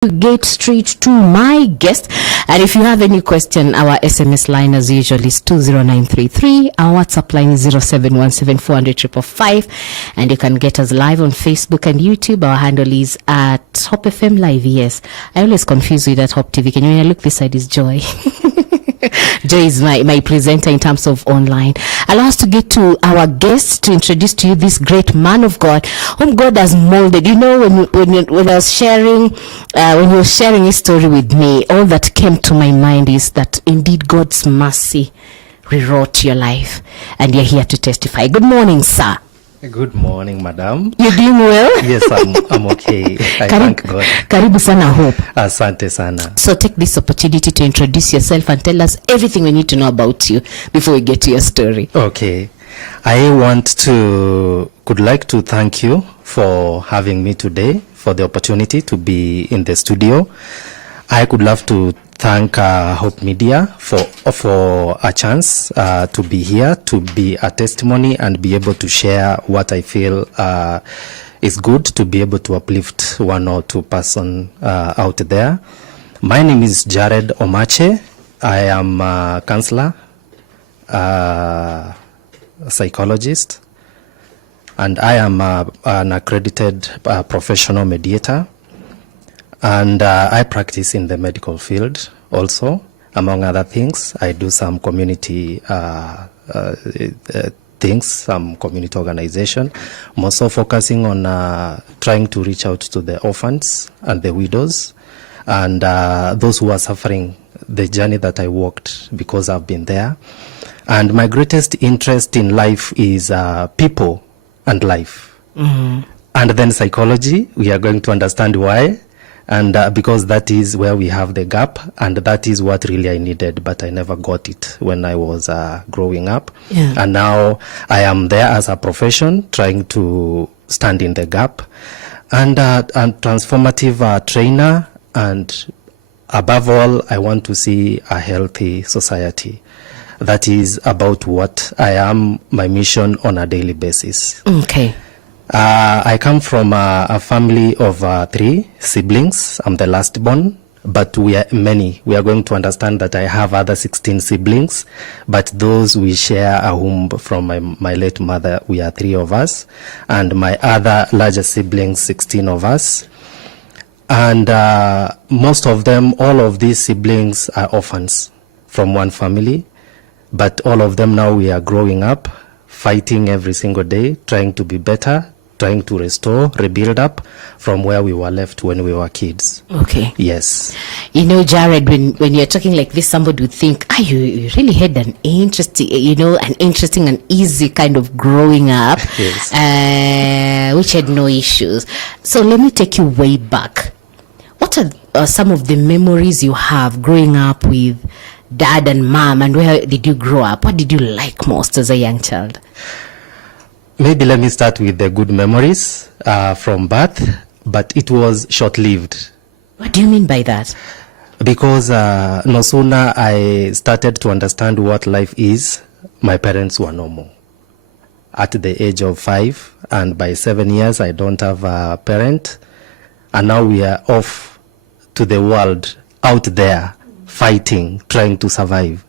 Get straight to my guest, and if you have any question, our SMS line as usual is 20933. Our WhatsApp line is 0717400555, and you can get us live on Facebook and YouTube. Our handle is at Hope FM Live. Yes, I always confuse with that Hope TV. Can you look this side is Joy? Joy is my presenter in terms of online. Allow us to get to our guest to introduce to you this great man of God whom God has molded. You know, when I was sharing, when you were sharing his story with me, all that came to my mind is that indeed God's mercy rewrote your life, and you're here to testify. Good morning, sir. Good morning, madam. You're doing well? Yes, I'm okay. I thank God. Karibu sana, Hope. Asante sana. So take this opportunity to introduce yourself and tell us everything we need to know about you before we get to your story. Okay. I could like to thank you for having me today, for the opportunity to be in the studio. I could love to thank Hope Media for a chance to be here, to be a testimony and be able to share what I feel is good, to be able to uplift one or two person out there. My name is Jared Omache. I am a counselor, a psychologist, and I am an accredited professional mediator. And I practice in the medical field also, among other things. I do some community things, some community organization. I'm also focusing on trying to reach out to the orphans and the widows and those who are suffering the journey that I walked, because I've been there. And my greatest interest in life is people and life. Mm-hmm. And then psychology, we are going to understand why. And because that is where we have the gap, and that is what really I needed, but I never got it when I was growing up. Yeah. And now I am there as a profession, trying to stand in the gap, and transformative trainer, and above all, I want to see a healthy society. That is about what I am, my mission on a daily basis. Okay. I come from a family of 3 siblings. I'm the last born, but we are many. We are going to understand that I have other 16 siblings, but those we share a womb from my late mother. We are 3 of us, and my other larger siblings, 16 of us. And most of them, all of these siblings are orphans from one family, but all of them now we are growing up, fighting every single day, trying to be better, trying to restore, rebuild up from where we were left when we were kids. Okay. Yes. You know, Jared, when you're talking like this, somebody would think, you really had an interesting and easy kind of growing up, yes. Which had no issues. So let me take you way back. What are some of the memories you have growing up with dad and mom, and where did you grow up? What did you like most as a young child? Maybe let me start with the good memories from birth, but it was short-lived. What do you mean by that? Because no sooner I started to understand what life is, my parents were normal. At the age of 5, and by 7 years, I don't have a parent. And now we are off to the world, out there, fighting, trying to survive.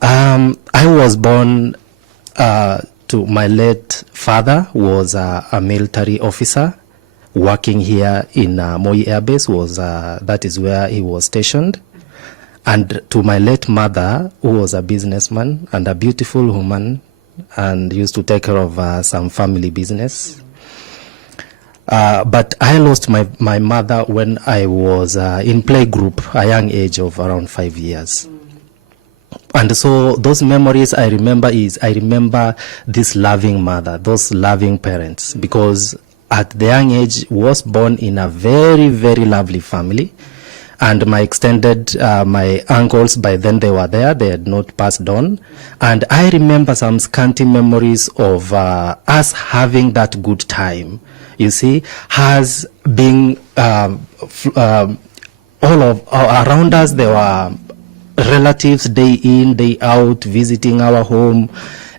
I was born to my late father was a military officer working here in Moi Air Base. That is where he was stationed. And to my late mother, who was a businessman and a beautiful woman, and used to take care of some family business. But I lost my mother when I was in playgroup, a young age of around 5 years. And so those memories I remember this loving mother, those loving parents, because at the young age was born in a very, very lovely family. And my extended, my uncles, by then they were there, they had not passed on. And I remember some scanty memories of us having that good time. You see, has being all around us, there were relatives day in, day out, visiting our home.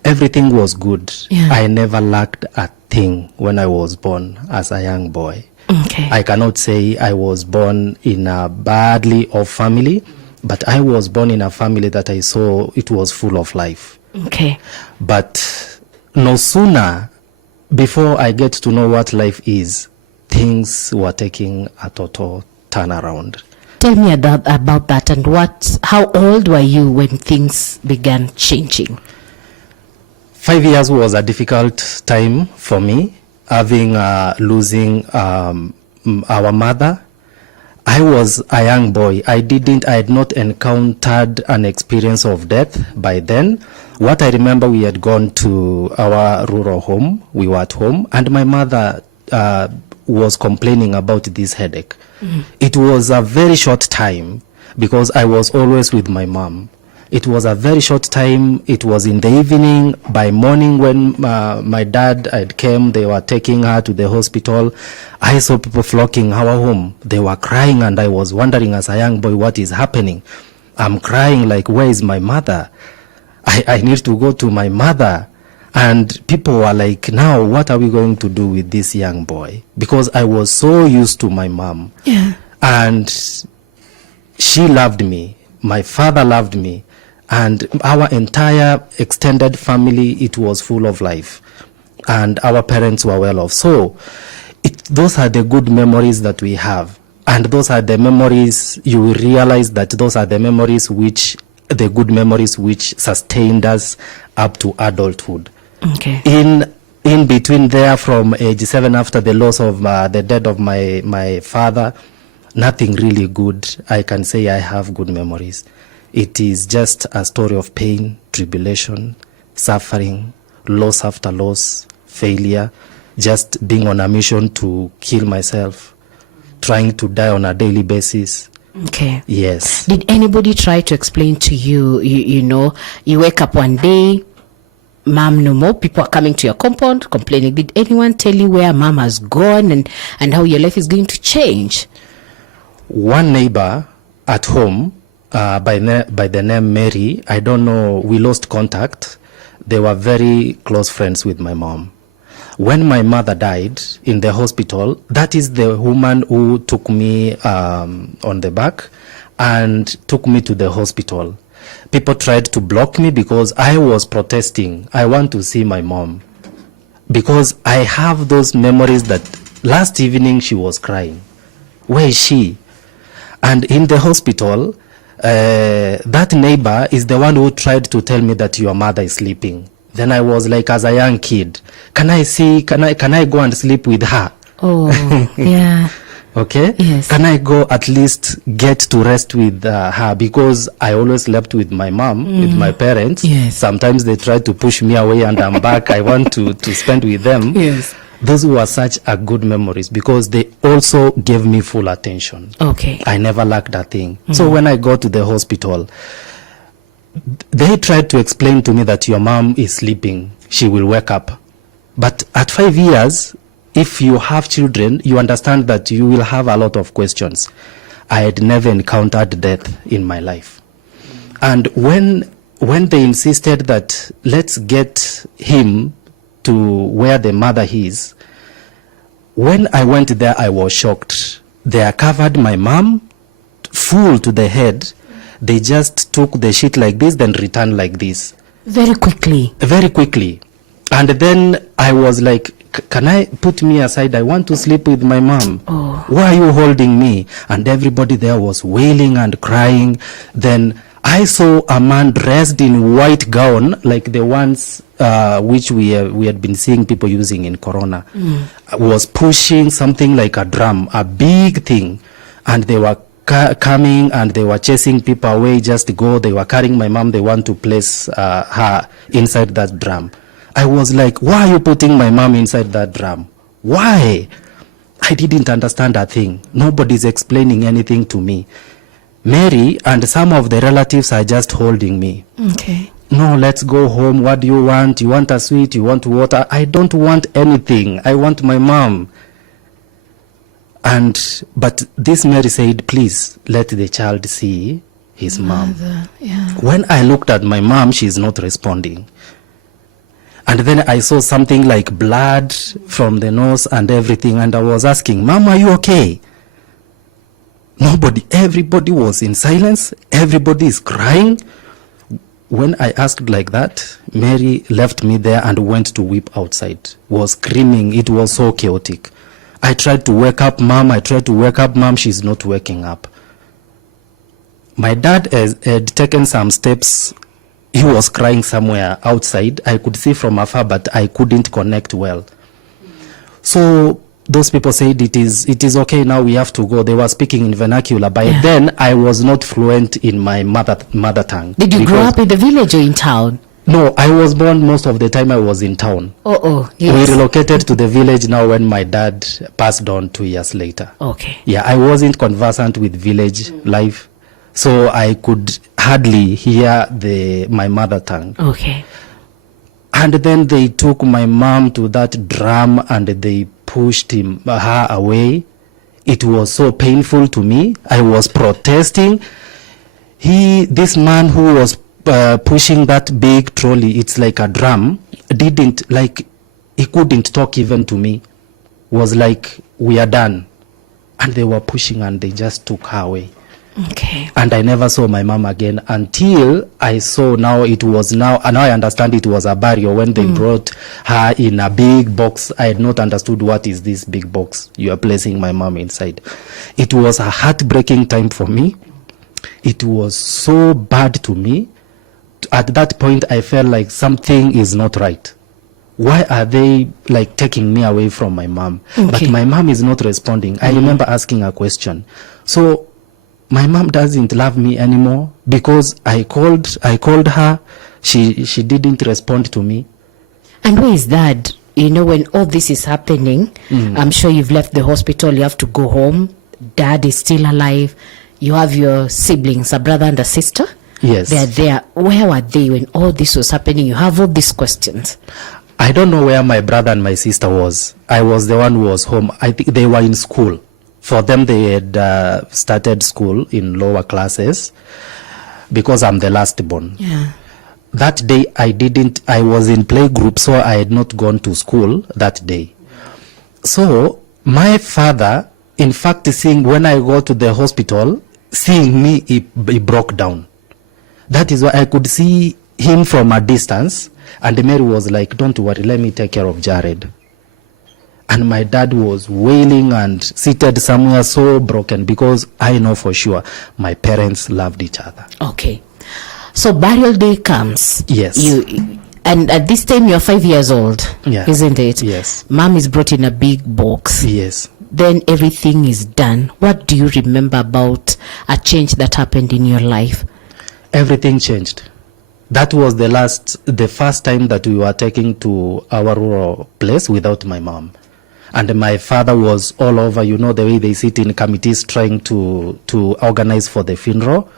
Everything was good. Yeah. I never lacked a thing when I was born as a young boy. Okay. I cannot say I was born in a badly off family, but I was born in a family that I saw it was full of life. Okay. But no sooner, before I get to know what life is, things were taking a total turnaround. Tell me about that, and how old were you when things began changing? 5 years was a difficult time for me, having losing our mother. I was a young boy. I had not encountered an experience of death by then. What I remember, we had gone to our rural home. We were at home, and my mother was complaining about this headache. It was a very short time because I was always with my mom. It was a very short time. It was in the evening. By morning, when my dad had came, they were taking her to the hospital. I saw people flocking our home. They were crying, and I was wondering as a young boy, what is happening? I'm crying like, where is my mother? I need to go to my mother. And people were like, now what are we going to do with this young boy? Because I was so used to my mom. Yeah. And she loved me. My father loved me. And our entire extended family, it was full of life. And our parents were well off. So those are the good memories that we have. And those are the memories, you will realize that those are the memories the good memories which sustained us up to adulthood. Okay. In between there, from age 7, after the loss of the death of my father, nothing really good. I can say I have good memories. It is just a story of pain, tribulation, suffering, loss after loss, failure, just being on a mission to kill myself, trying to die on a daily basis. Okay. Yes. Did anybody try to explain to you, you know, you wake up one day, mom no more, people are coming to your compound complaining. Did anyone tell you where mom has gone and how your life is going to change? One neighbor at home, by the name Mary, I don't know, we lost contact. They were very close friends with my mom. When my mother died in the hospital, that is the woman who took me on the back and took me to the hospital. People tried to block me because I was protesting. I want to see my mom. Because I have those memories that last evening she was crying. Where is she? And in the hospital, that neighbor is the one who tried to tell me that your mother is sleeping. Then I was like, as a young kid, can I go and sleep with her? Oh, yeah. Okay? Yes. Can I go at least get to rest with her? Because I always slept with my mom, with my parents. Yes. Sometimes they try to push me away and I'm back. I want to spend with them. Yes. Those were such a good memories because they also gave me full attention. Okay. I never lacked a thing. So when I go to the hospital, they tried to explain to me that your mom is sleeping. She will wake up. But at 5 years, if you have children, you understand that you will have a lot of questions. I had never encountered death in my life. And when they insisted that let's get him to where the mother is, when I went there, I was shocked. They covered my mom full to the head. They just took the sheet like this, then returned like this. Very quickly. Very quickly. And then I was like, can I put me aside? I want to sleep with my mom. Oh. Why are you holding me? And everybody there was wailing and crying. Then I saw a man dressed in white gown, like the ones which we had been seeing people using in Corona, was pushing something like a drum, a big thing. And they were coming and they were chasing people away, just to go. They were carrying my mom. They want to place her inside that drum. I was like, why are you putting my mom inside that drum? Why? I didn't understand a thing. Nobody's explaining anything to me. Mary and some of the relatives are just holding me. Okay. No, let's go home. What do you want? You want a sweet? You want water? I don't want anything. I want my mom. But this Mary said, please let the child see his mom. Yeah. When I looked at my mom, she's not responding. And then I saw something like blood from the nose and everything. And I was asking, Mom, are you okay? Everybody was in silence. Everybody is crying. When I asked like that, Mary left me there and went to weep outside, was screaming. It was so chaotic. I tried to wake up Mom. She's not waking up. My dad had taken some steps. He was crying somewhere outside. I could see from afar, but I couldn't connect well. So those people said, it is okay now, we have to go. They were speaking in vernacular. By then, I was not fluent in my mother tongue. Did you grow up in the village or in town? No, I was born most of the time I was in town. Yes. We relocated to the village now when my dad passed on 2 years later. Okay. Yeah, I wasn't conversant with village life, so I could hardly hear my mother tongue. Okay. And then they took my mom to that drum and they pushed her away. It was so painful to me. I was protesting. This man who was pushing that big trolley, it's like a drum, he couldn't talk even to me. Was like, we are done. And they were pushing and they just took her away. Okay. And I never saw my mom again until I saw now I understand it was a burial when they brought her in a big box. I had not understood what is this big box you are placing my mom inside. It was a heartbreaking time for me. It was so bad to me. At that point, I felt like something is not right. Why are they like taking me away from my mom? Okay. But my mom is not responding. I remember asking a question. So my mom doesn't love me anymore because I called her. She didn't respond to me. And where is Dad? You know, when all this is happening, I'm sure you've left the hospital, you have to go home. Dad is still alive. You have your siblings, a brother and a sister. Yes. They're there. Where were they when all this was happening? You have all these questions. I don't know where my brother and my sister was. I was the one who was home. I think they were in school. For them, they had started school in lower classes because I'm the last born. Yeah. That day, I was in playgroup, so I had not gone to school that day. So my father, in fact, when I go to the hospital, seeing me, he broke down. That is why I could see him from a distance. And Mary was like, don't worry, let me take care of Jared. And my dad was wailing and seated somewhere so broken because I know for sure my parents loved each other. Okay. So burial day comes. Yes. And at this time you're 5 years old, isn't it? Yes. Mom is brought in a big box. Yes. Then everything is done. What do you remember about a change that happened in your life? Everything changed. That was the first time that we were taken to our rural place without my mom. And my father was all over, you know, the way they sit in committees trying to organize for the funeral.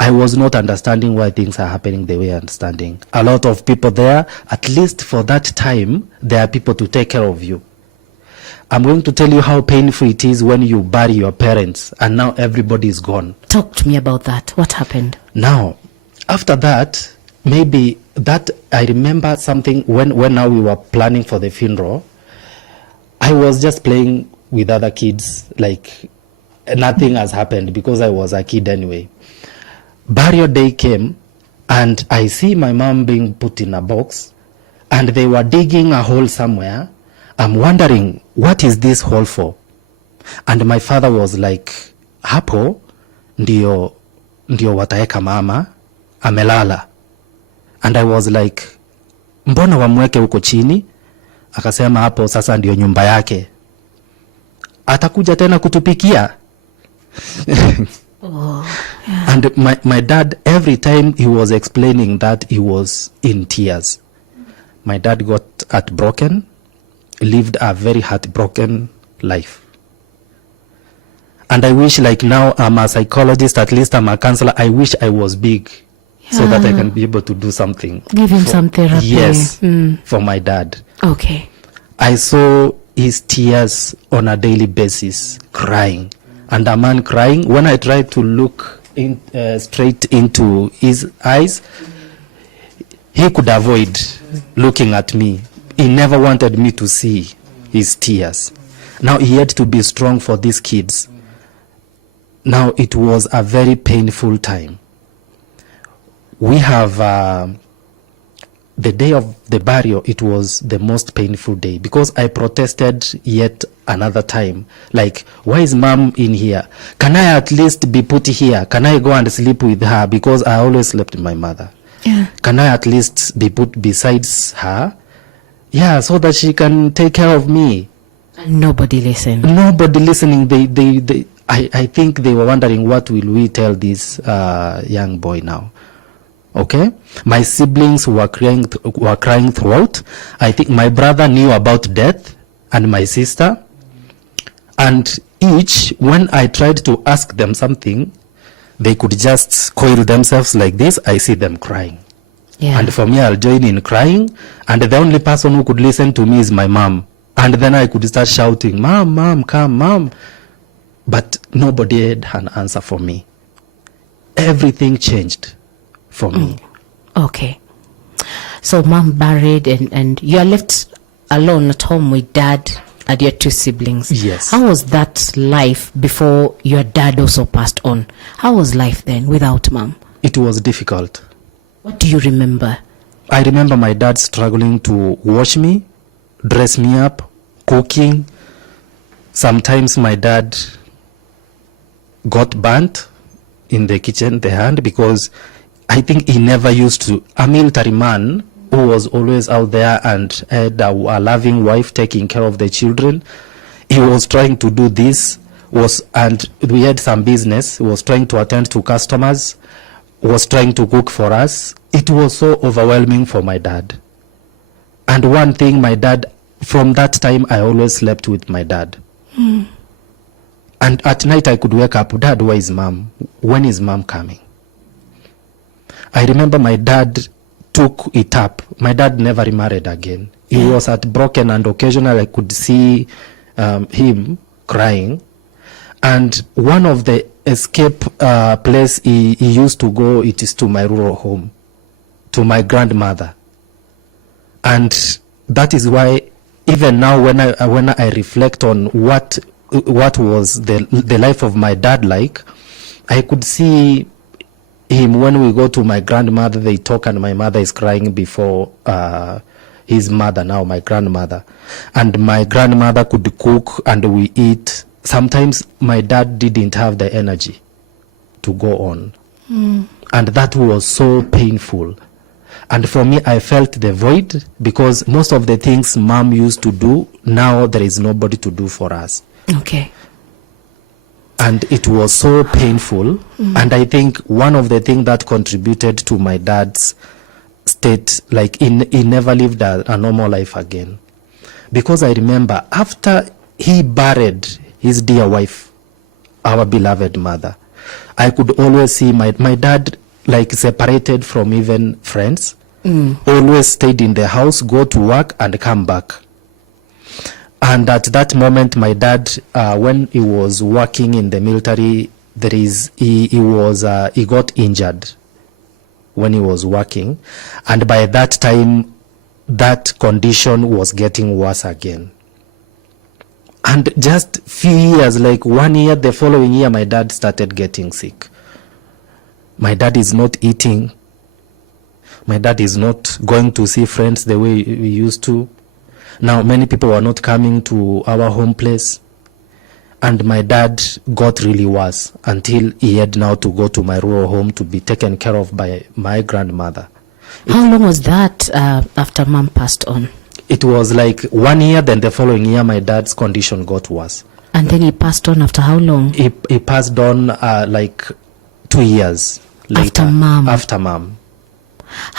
I was not understanding why things are happening the way I'm understanding. A lot of people there, at least for that time, there are people to take care of you. I'm going to tell you how painful it is when you bury your parents and now everybody is gone. Talk to me about that. What happened? Now, after that, maybe that I remember something when now we were planning for the funeral. I was just playing with other kids, like nothing has happened because I was a kid anyway. Burial day came and I see my mom being put in a box and they were digging a hole somewhere. I'm wondering, what is this hole for? And my father was like, hapo ndio wataeka mama amelala. And I was like, mbona wamweke huko chini? Akasema hapo sasa ndio nyumba yake. Atakuja tena kutupikia. Oh, yeah. And my dad, every time he was explaining that, he was in tears. My dad got heartbroken, lived a very heartbroken life. And I wish, like now I'm a psychologist, at least I'm a counselor, I wish I was big. Yeah. So that I can be able to do something. Give him some therapy. Yes, for my dad. Okay. I saw his tears on a daily basis, crying. And a man crying, when I tried to look straight into his eyes, he could avoid looking at me. He never wanted me to see his tears. Now he had to be strong for these kids. Now it was a very painful time. We have the day of the burial, it was the most painful day because I protested yet another time. Like, why is mom in here? Can I at least be put here? Can I go and sleep with her? Because I always slept with my mother. Yeah. Can I at least be put besides her? Yeah, so that she can take care of me. And nobody listened. Nobody listening. I think they were wondering, what will we tell this young boy now? Okay, my siblings were crying throughout. I think my brother knew about death, and my sister. And each, when I tried to ask them something, they could just coil themselves like this. I see them crying. Yeah. And for me, I'll join in crying. And the only person who could listen to me is my mom. And then I could start shouting, "Mom, mom, come, mom." But nobody had an answer for me. Everything changed for me. Okay. So mom buried and you're left alone at home with dad and your two siblings. Yes. How was that life before your dad also passed on? How was life then without mom? It was difficult. What do you remember? I remember my dad struggling to wash me, dress me up, cooking. Sometimes my dad got burnt in the kitchen, the hand, because I think he never used to. A military man who was always out there and had a loving wife taking care of the children. He was trying to do this, and we had some business. He was trying to attend to customers, was trying to cook for us. It was so overwhelming for my dad. And one thing, my dad, from that time, I always slept with my dad. And at night I could wake up, "Dad, where is mom? When is mom coming?" I remember my dad took it up. My dad never remarried again. He was heartbroken, and occasionally I could see him crying. And one of the escape place he used to go, it is to my rural home, to my grandmother. And that is why even now when I reflect on what was the life of my dad like, I could see him when we go to my grandmother, they talk, and my mother is crying before his mother, now my grandmother. And my grandmother could cook and we eat. Sometimes my dad didn't have the energy to go on. And that was so painful. And for me, I felt the void, because most of the things mom used to do, now there is nobody to do for us. Okay. And it was so painful. And I think one of the things that contributed to my dad's state, like he never lived a normal life again. Because I remember after he buried his dear wife, our beloved mother, I could always see my dad like separated from even friends, always stayed in the house, go to work and come back. And at that moment, my dad, when he was working in the military, he got injured when he was working. And by that time, that condition was getting worse again. And just few years, like 1 year, the following year, my dad started getting sick. My dad is not eating. My dad is not going to see friends the way we used to. Now, many people were not coming to our home place. And my dad got really worse until he had now to go to my rural home to be taken care of by my grandmother. How long was that after mom passed on? It was like 1 year, then the following year, my dad's condition got worse. And then he passed on after how long? He passed on like 2 years later. After mom.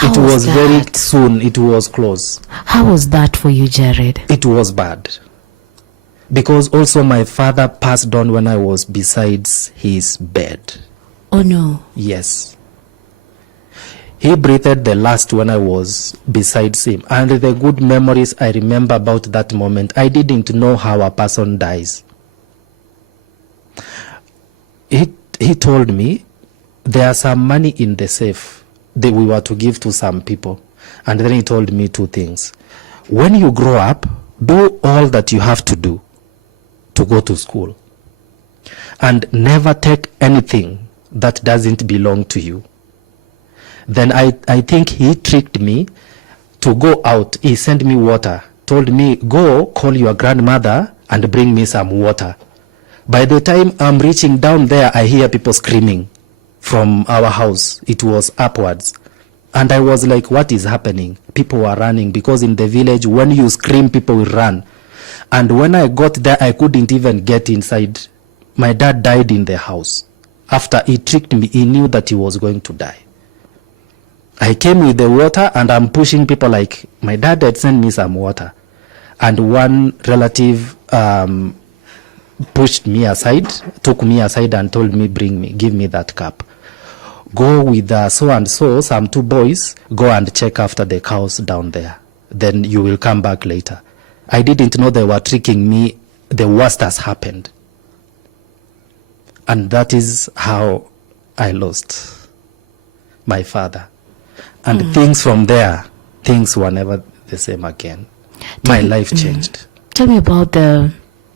It was very soon. It was close. How was that for you, Jared? It was bad. Because also my father passed on when I was beside his bed. Oh no. Yes. He breathed the last when I was beside him. And the good memories I remember about that moment, I didn't know how a person dies. He told me there's some money in the safe that we were to give to some people. And then he told me two things. When you grow up, do all that you have to do to go to school. And never take anything that doesn't belong to you. Then I think he tricked me to go out. He sent me water, told me, go call your grandmother and bring me some water. By the time I'm reaching down there, I hear people screaming from our house. It was upwards. And I was like, what is happening? People were running, because in the village, when you scream, people will run. And when I got there, I couldn't even get inside. My dad died in the house. After he tricked me, he knew that he was going to die. I came with the water and I'm pushing people like, my dad had sent me some water. And one relative pushed me aside, took me aside and told me, give me that cup. Go with so-and-so, some two boys, go and check after the cows down there. Then you will come back later. I didn't know they were tricking me. The worst has happened. And that is how I lost my father. And things from there, things were never the same again. My life changed. Tell me about the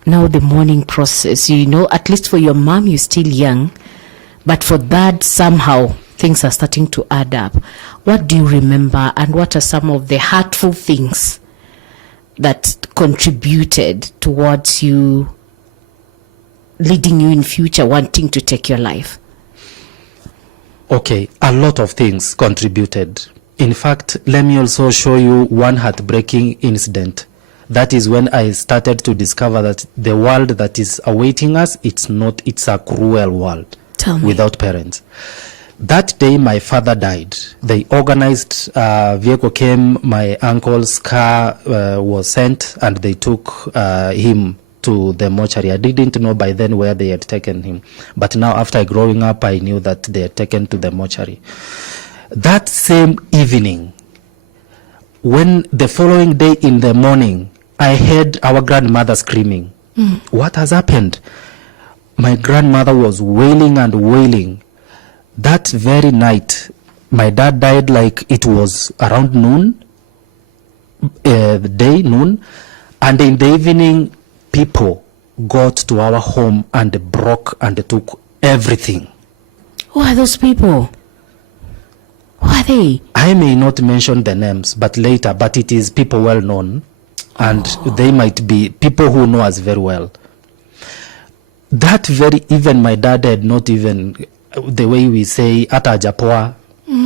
mourning process. You know, at least for your mom, you're still young. But for Dad, somehow, things are starting to add up. What do you remember, and what are some of the hurtful things that contributed towards you, leading you in future wanting to take your life? Okay, a lot of things contributed. In fact, let me also show you one heartbreaking incident. That is when I started to discover that the world that is awaiting us, it's a cruel world. Tell me. Without parents. That day my father died. They organized, vehicle came, my uncle's car was sent, and they took him to the mortuary. I didn't know by then where they had taken him. But now after growing up, I knew that they had taken to the mortuary. That same evening, when the following day in the morning, I heard our grandmother screaming. What has happened? My grandmother was wailing and wailing. That very night, my dad died like it was around noon, noon. And in the evening, people got to our home and broke and took everything. Who are those people? Who are they? I may not mention the names, but later, but it is people well known. And they might be people who know us very well. That even my dad had not even, the way we say, ata hajapoa,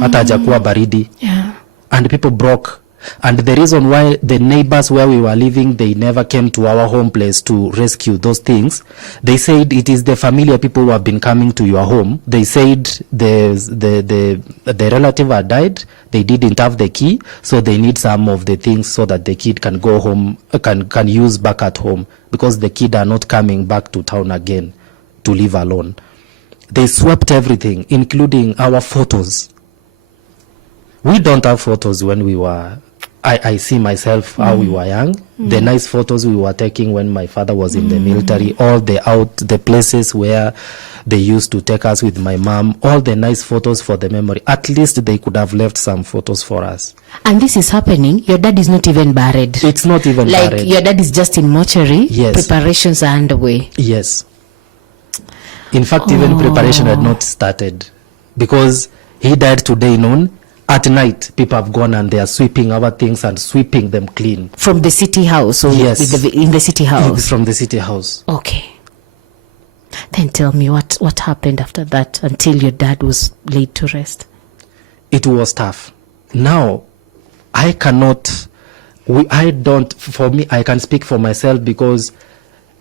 ata hajakuwa baridi. Yeah. And people broke. And the reason why the neighbors where we were living, they never came to our home place to rescue those things. They said it is the familiar people who have been coming to your home. They said the relative had died. They didn't have the key, so they need some of the things so that the kid can go home, can use back at home, because the kid are not coming back to town again to live alone. They swept everything, including our photos. We don't have photos when we were, I see myself how we were young. The nice photos we were taking when my father was in the military, all the places where they used to take us with my mom, all the nice photos for the memory. At least they could have left some photos for us. And this is happening. Your dad is not even buried. It's not even buried. Like your dad is just in mortuary. Yes. Preparations are underway. Yes. In fact, even preparation had not started, because he died today noon. At night, people have gone and they are sweeping our things and sweeping them clean. From the city house? Or yes. In the city house? It's from the city house. Okay. Then tell me what happened after that until your dad was laid to rest. It was tough. Now, I can speak for myself, because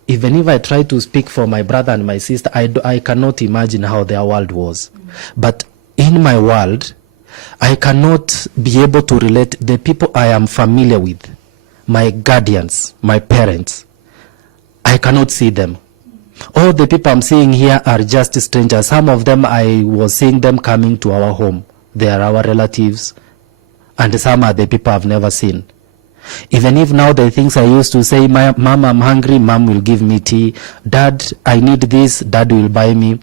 even if I try to speak for my brother and my sister, I cannot imagine how their world was. But in my world, I cannot be able to relate the people I am familiar with, my guardians, my parents. I cannot see them. All the people I'm seeing here are just strangers. Some of them, I was seeing them coming to our home. They are our relatives. And some are the people I've never seen. Even if now the things I used to say, Mom, I'm hungry, Mom will give me tea. Dad, I need this, Dad will buy me.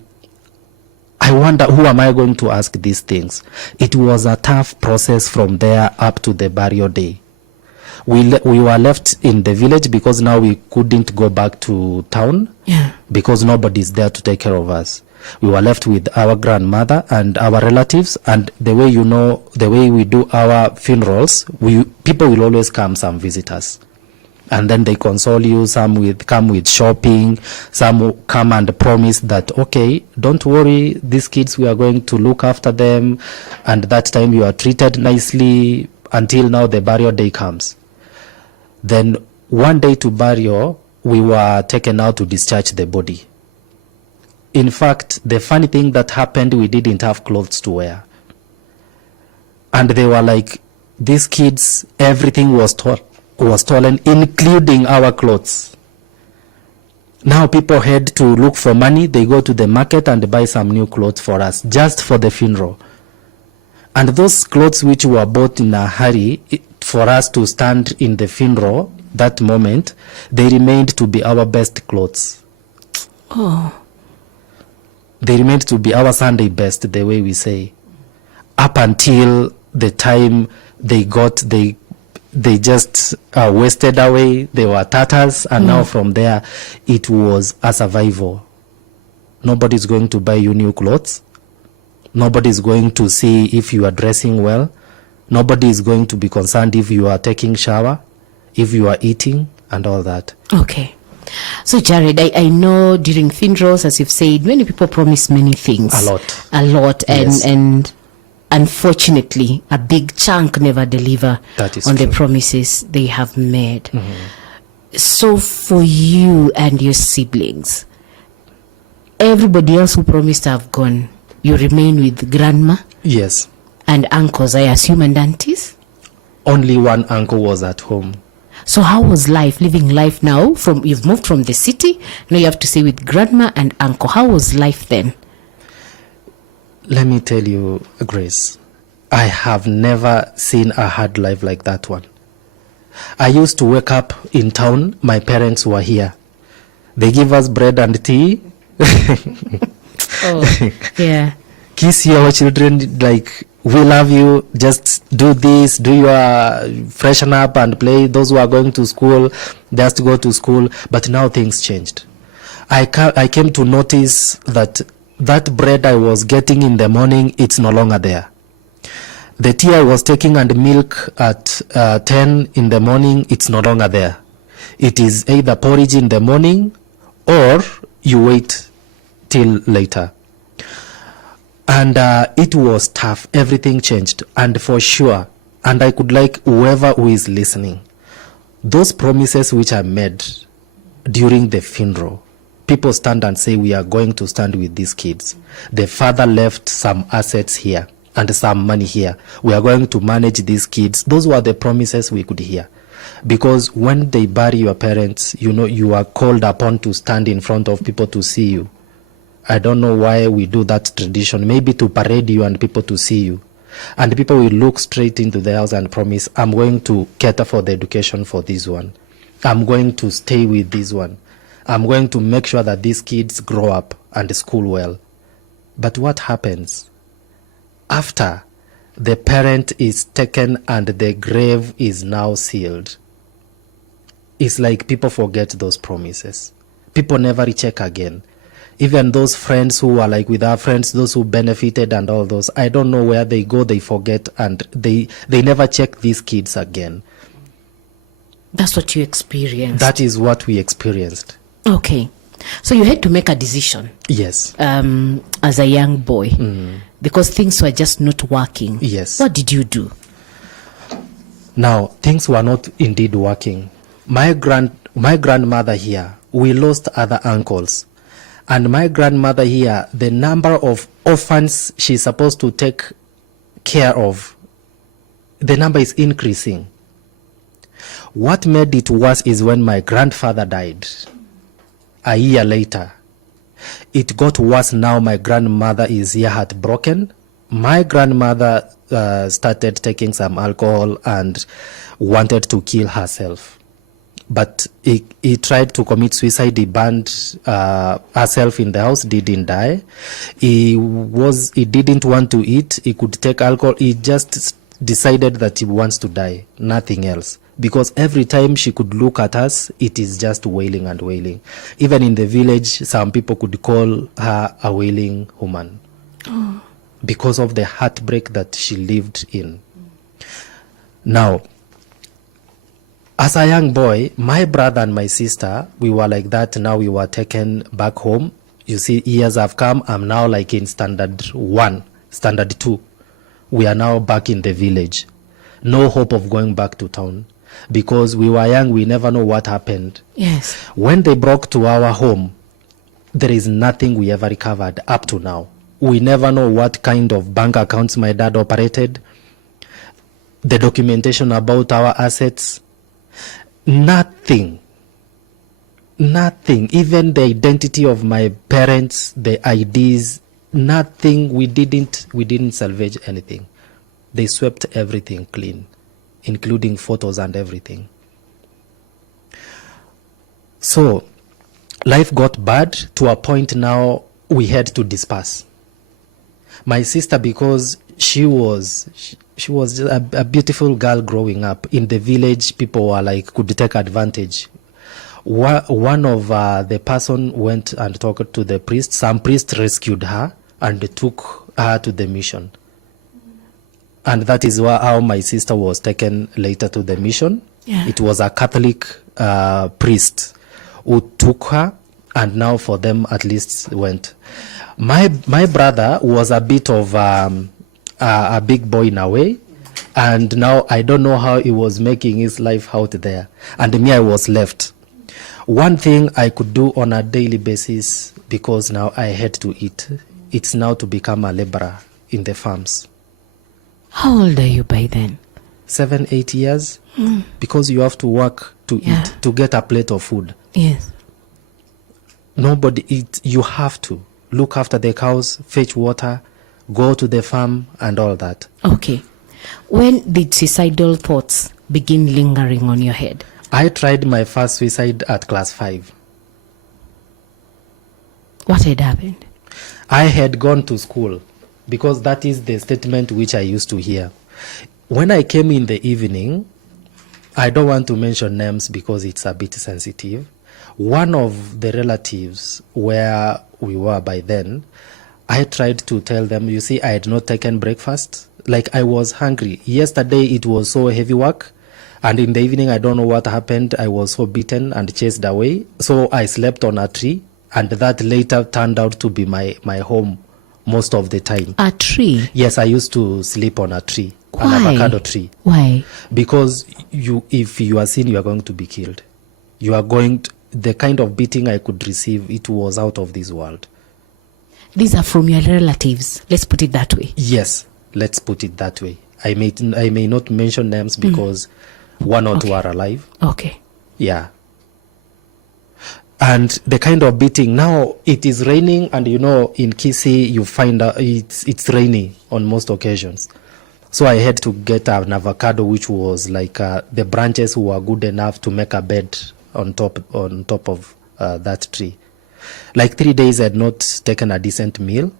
I wonder, who am I going to ask these things? It was a tough process from there up to the burial day. We were left in the village because now we couldn't go back to town, because nobody's there to take care of us. We were left with our grandmother and our relatives, and the way we do our funerals, people will always come, some visitors. And then they console you, some come with shopping, some will come and promise that, okay, don't worry, these kids, we are going to look after them, and that time you are treated nicely until now the burial day comes. Then one day to burial, we were taken out to discharge the body. In fact, the funny thing that happened, we didn't have clothes to wear. And they were like, these kids, everything was stolen, including our clothes. Now people head to look for money. They go to the market and buy some new clothes for us, just for the funeral. And those clothes which were bought in a hurry for us to stand in the funeral, that moment, they remained to be our best clothes. Oh. They remained to be our Sunday best, the way we say. Up until the time they just wasted away. They were tatters, and now from there, it was a survival. Nobody's going to buy you new clothes. Nobody's going to see if you are dressing well. Nobody is going to be concerned if you are taking shower, if you are eating, and all that. Okay. So, Jared, I know during funerals, as you've said, many people promise many things. A lot. Yes. And unfortunately, a big chunk never deliver on the promises they have made. Mm-hmm. So, for you and your siblings, everybody else who promised have gone, you remain with grandma? Yes. And uncles, I assume, and aunties? Only one uncle was at home. So how was living life now? You've moved from the city, now you have to stay with grandma and uncle. How was life then? Let me tell you, Grace, I have never seen a hard life like that one. I used to wake up in town, my parents were here. They give us bread and tea. Oh, yeah. Kiss your children like, we love you, just do this, do your freshen up and play. Those who are going to school, just go to school. But now things changed. I came to notice that bread I was getting in the morning, it's no longer there. The tea I was taking and milk at 10 in the morning, it's no longer there. It is either porridge in the morning or you wait till later. And it was tough. Everything changed. And for sure, and I could like whoever who is listening, those promises which are made during the funeral, people stand and say, we are going to stand with these kids. The father left some assets here and some money here. We are going to manage these kids. Those were the promises we could hear. Because when they bury your parents, you are called upon to stand in front of people to see you. I don't know why we do that tradition. Maybe to parade you and people to see you. And people will look straight into the house and promise, I'm going to cater for the education for this one. I'm going to stay with this one. I'm going to make sure that these kids grow up and school well. But what happens? After the parent is taken and the grave is now sealed, it's like people forget those promises. People never recheck again. Even those friends who are like with our friends, those who benefited and all those, I don't know where they go, they forget, and they never check these kids again. That's what you experienced. That is what we experienced. Okay. So you had to make a decision. Yes. As a young boy, because things were just not working. Yes. What did you do? Now, things were not indeed working. My grandmother here, we lost other uncles. And my grandmother here, the number of orphans she's supposed to take care of, the number is increasing. What made it worse is when my grandfather died a year later. It got worse now. My grandmother is here heartbroken. My grandmother started taking some alcohol and wanted to kill herself. but he tried to commit suicide. He burned herself in the house, didn't die. He didn't want to eat. He could take alcohol. He just decided that he wants to die, nothing else. Because every time she could look at us, it is just wailing and wailing. Even in the village, some people could call her a wailing woman. Oh. Because of the heartbreak that she lived in. Now, as a young boy, my brother and my sister, we were like that. Now we were taken back home. You see, years have come. I'm now like in standard 1, standard 2. We are now back in the village. No hope of going back to town. Because we were young, we never know what happened. Yes. When they broke to our home, there is nothing we ever recovered up to now. We never know what kind of bank accounts my dad operated. The documentation about our assets. Nothing. Even the identity of my parents, the IDs, nothing. We didn't salvage anything. They swept everything clean, including photos and everything. So life got bad to a point now we had to disperse. My sister, because she was just a beautiful girl growing up in the village, people were like, could take advantage. One of the person went and talked to the priest. Some priest rescued her and took her to the mission. And that is how my sister was taken later to the mission. Yeah. It was a Catholic priest who took her, and now for them at least went. My brother was a bit of a big boy in a way, and now I don't know how he was making his life out there. And me, I was left. One thing I could do on a daily basis, because now I had to eat, it's now to become a laborer in the farms. How old are you by then? 7, 8 years. Because you have to work to eat, to get a plate of food. Yes. Nobody eat. You have to look after the cows, fetch water, go to the farm, and all that. Okay. When did suicidal thoughts begin lingering on your head? I tried my first suicide at class 5. What had happened? I had gone to school, because that is the statement which I used to hear. When I came in the evening, I don't want to mention names because it's a bit sensitive. One of the relatives where we were by then, I tried to tell them, you see, I had not taken breakfast. Like, I was hungry. Yesterday it was so heavy work, and in the evening I don't know what happened. I was so beaten and chased away. So I slept on a tree, and that later turned out to be my home most of the time. A tree? Yes, I used to sleep on a tree. Why? An avocado tree. Why? Because if you are seen, you are going to be killed. You are going to, the kind of beating I could receive, it was out of this world. These are from your relatives. Let's put it that way. Yes, let's put it that way. I may not mention names because one or two are alive. Okay. Yeah. And the kind of beating, now it is raining, and in Kisii you find it's rainy on most occasions. So I had to get an avocado which was like the branches were good enough to make a bed on top of that tree. Like 3 days I had not taken a decent meal.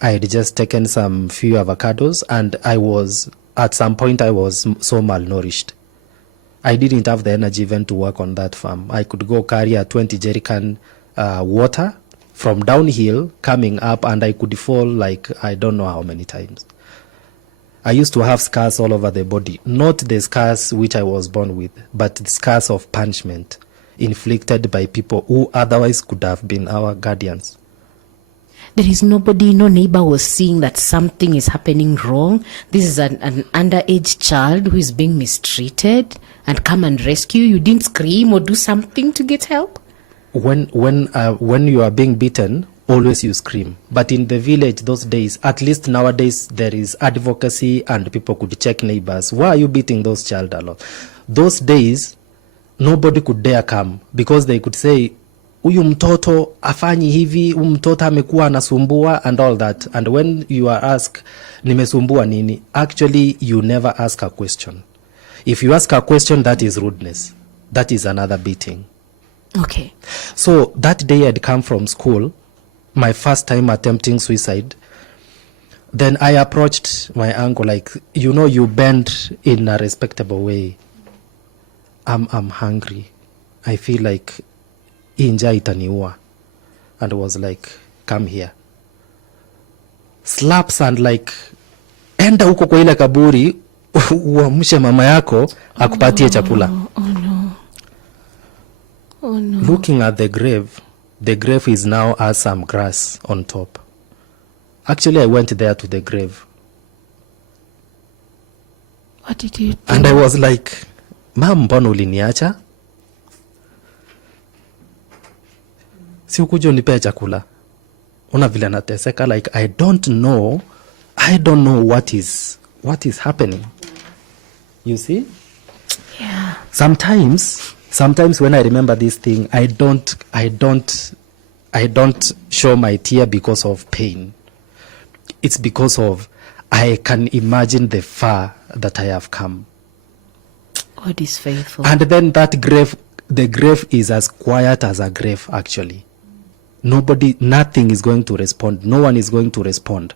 I had just taken some few avocados, and at some point I was so malnourished. I didn't have the energy even to work on that farm. I could go carry a 20 jerrycan water from downhill coming up, and I could fall like I don't know how many times. I used to have scars all over the body, not the scars which I was born with, but the scars of punishment inflicted by people who otherwise could have been our guardians. There is nobody, no neighbor was seeing that something is happening wrong. This is an underage child who is being mistreated, and come and rescue. You didn't scream or do something to get help? When you are being beaten, always you scream. But in the village those days, at least nowadays, there is advocacy and people could check neighbors. Why are you beating those child alone? Those days, nobody could dare come because they could say, huyu mtoto afanyi hivi, huyu mtoto amekuwa anasumbua and all that. And when you are asked, nimesumbua nini? Actually, you never ask a question. If you ask a question, that is rudeness. that is another beating. Okay. So that day I'd come from school, my first time attempting suicide. Then I approached my uncle, like, you bend in a respectable way. I'm hungry. I feel like inja itaniua. And was like, come here. Slaps and like, enda huko kwa ile kaburi, uamshe mama yako, akupatie chakula. Oh no. Looking at the grave is now has some grass on top. Actually, I went there to the grave. What did you do? And I was like, Mom, mbona uliniacha? Si ukuja unipee chakula. Una vile nateseka, like I don't know what is happening. You see? Yeah. Sometimes when I remember this thing, I don't show my tear because of pain. It's because of I can imagine the far that I have come. God is faithful. And then the grave is as quiet as a grave, actually. Nothing is going to respond. No one is going to respond.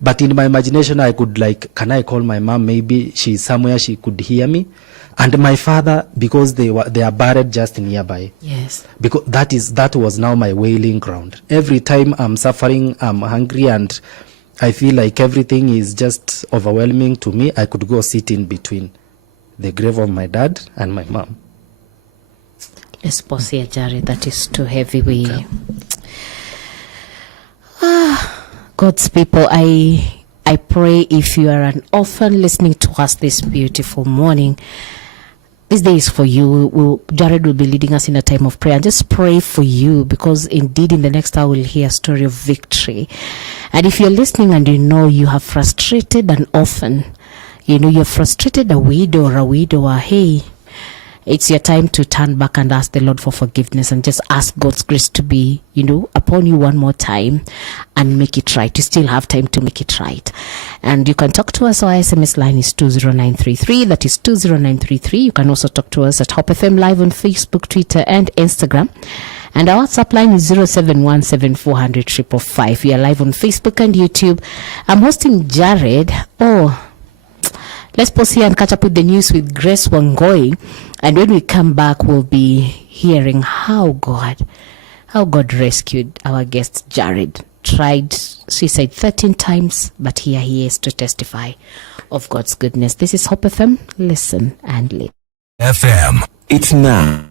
But in my imagination, I could can I call my mom? Maybe she's somewhere, she could hear me. And my father, because they are buried just nearby. Yes. Because that was now my wailing ground. Every time I'm suffering, I'm hungry, and I feel like everything is just overwhelming to me, I could go sit in between the grave of my dad and my mom. Let's pause here, Jared. That is too heavy. Okay. God's people, I pray if you are an orphan listening to us this beautiful morning, this day is for you. Jared will be leading us in a time of prayer. And just pray for you, because indeed in the next hour we'll hear a story of victory. And if you're listening and you have frustrated an orphan, you're frustrated a widow or a widower, hey, it's your time to turn back and ask the Lord for forgiveness and just ask God's grace to be, upon you one more time and make it right. You still have time to make it right. And you can talk to us. Our SMS line is 20933. That is 20933. You can also talk to us at Hope FM Live on Facebook, Twitter, and Instagram. And our WhatsApp line is 0717400555. We are live on Facebook and YouTube. I'm hosting Jared. Let's pause here and catch up with the news with Grace Wangoi. And when we come back, we'll be hearing how God rescued our guest Jared. Tried suicide 13 times, but here he is to testify of God's goodness. This is Hope FM. Listen and live. FM. It's now.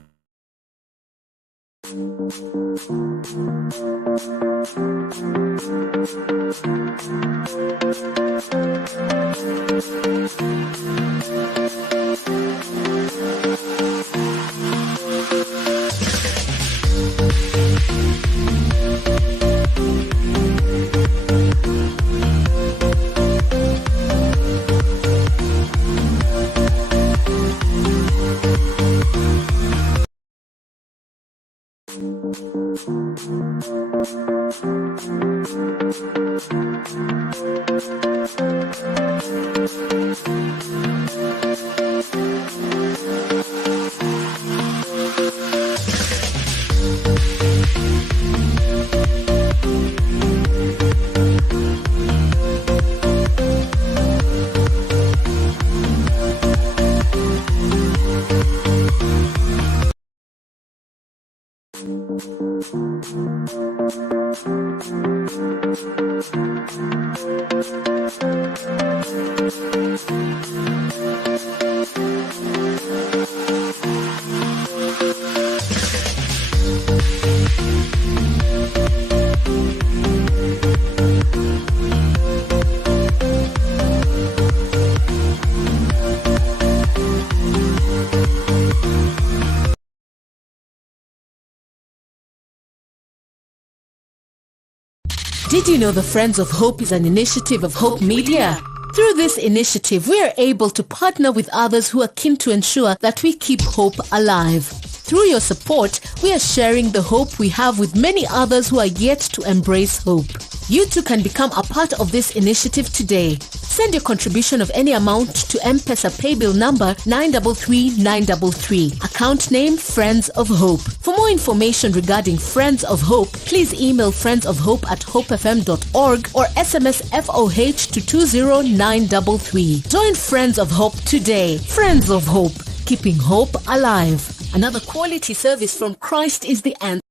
Did you know the Friends of Hope is an initiative of Hope Media? Through this initiative, we are able to partner with others who are keen to ensure that we keep hope alive. Through your support, we are sharing the hope we have with many others who are yet to embrace hope. You too can become a part of this initiative today. Send your contribution of any amount to M-Pesa paybill number 933933. Account name Friends of Hope. For more information regarding Friends of Hope, please email friendsofhope@hopefm.org or SMS FOH to 20933. Join Friends of Hope today. Friends of Hope, keeping hope alive. Another quality service from Christ is the answer.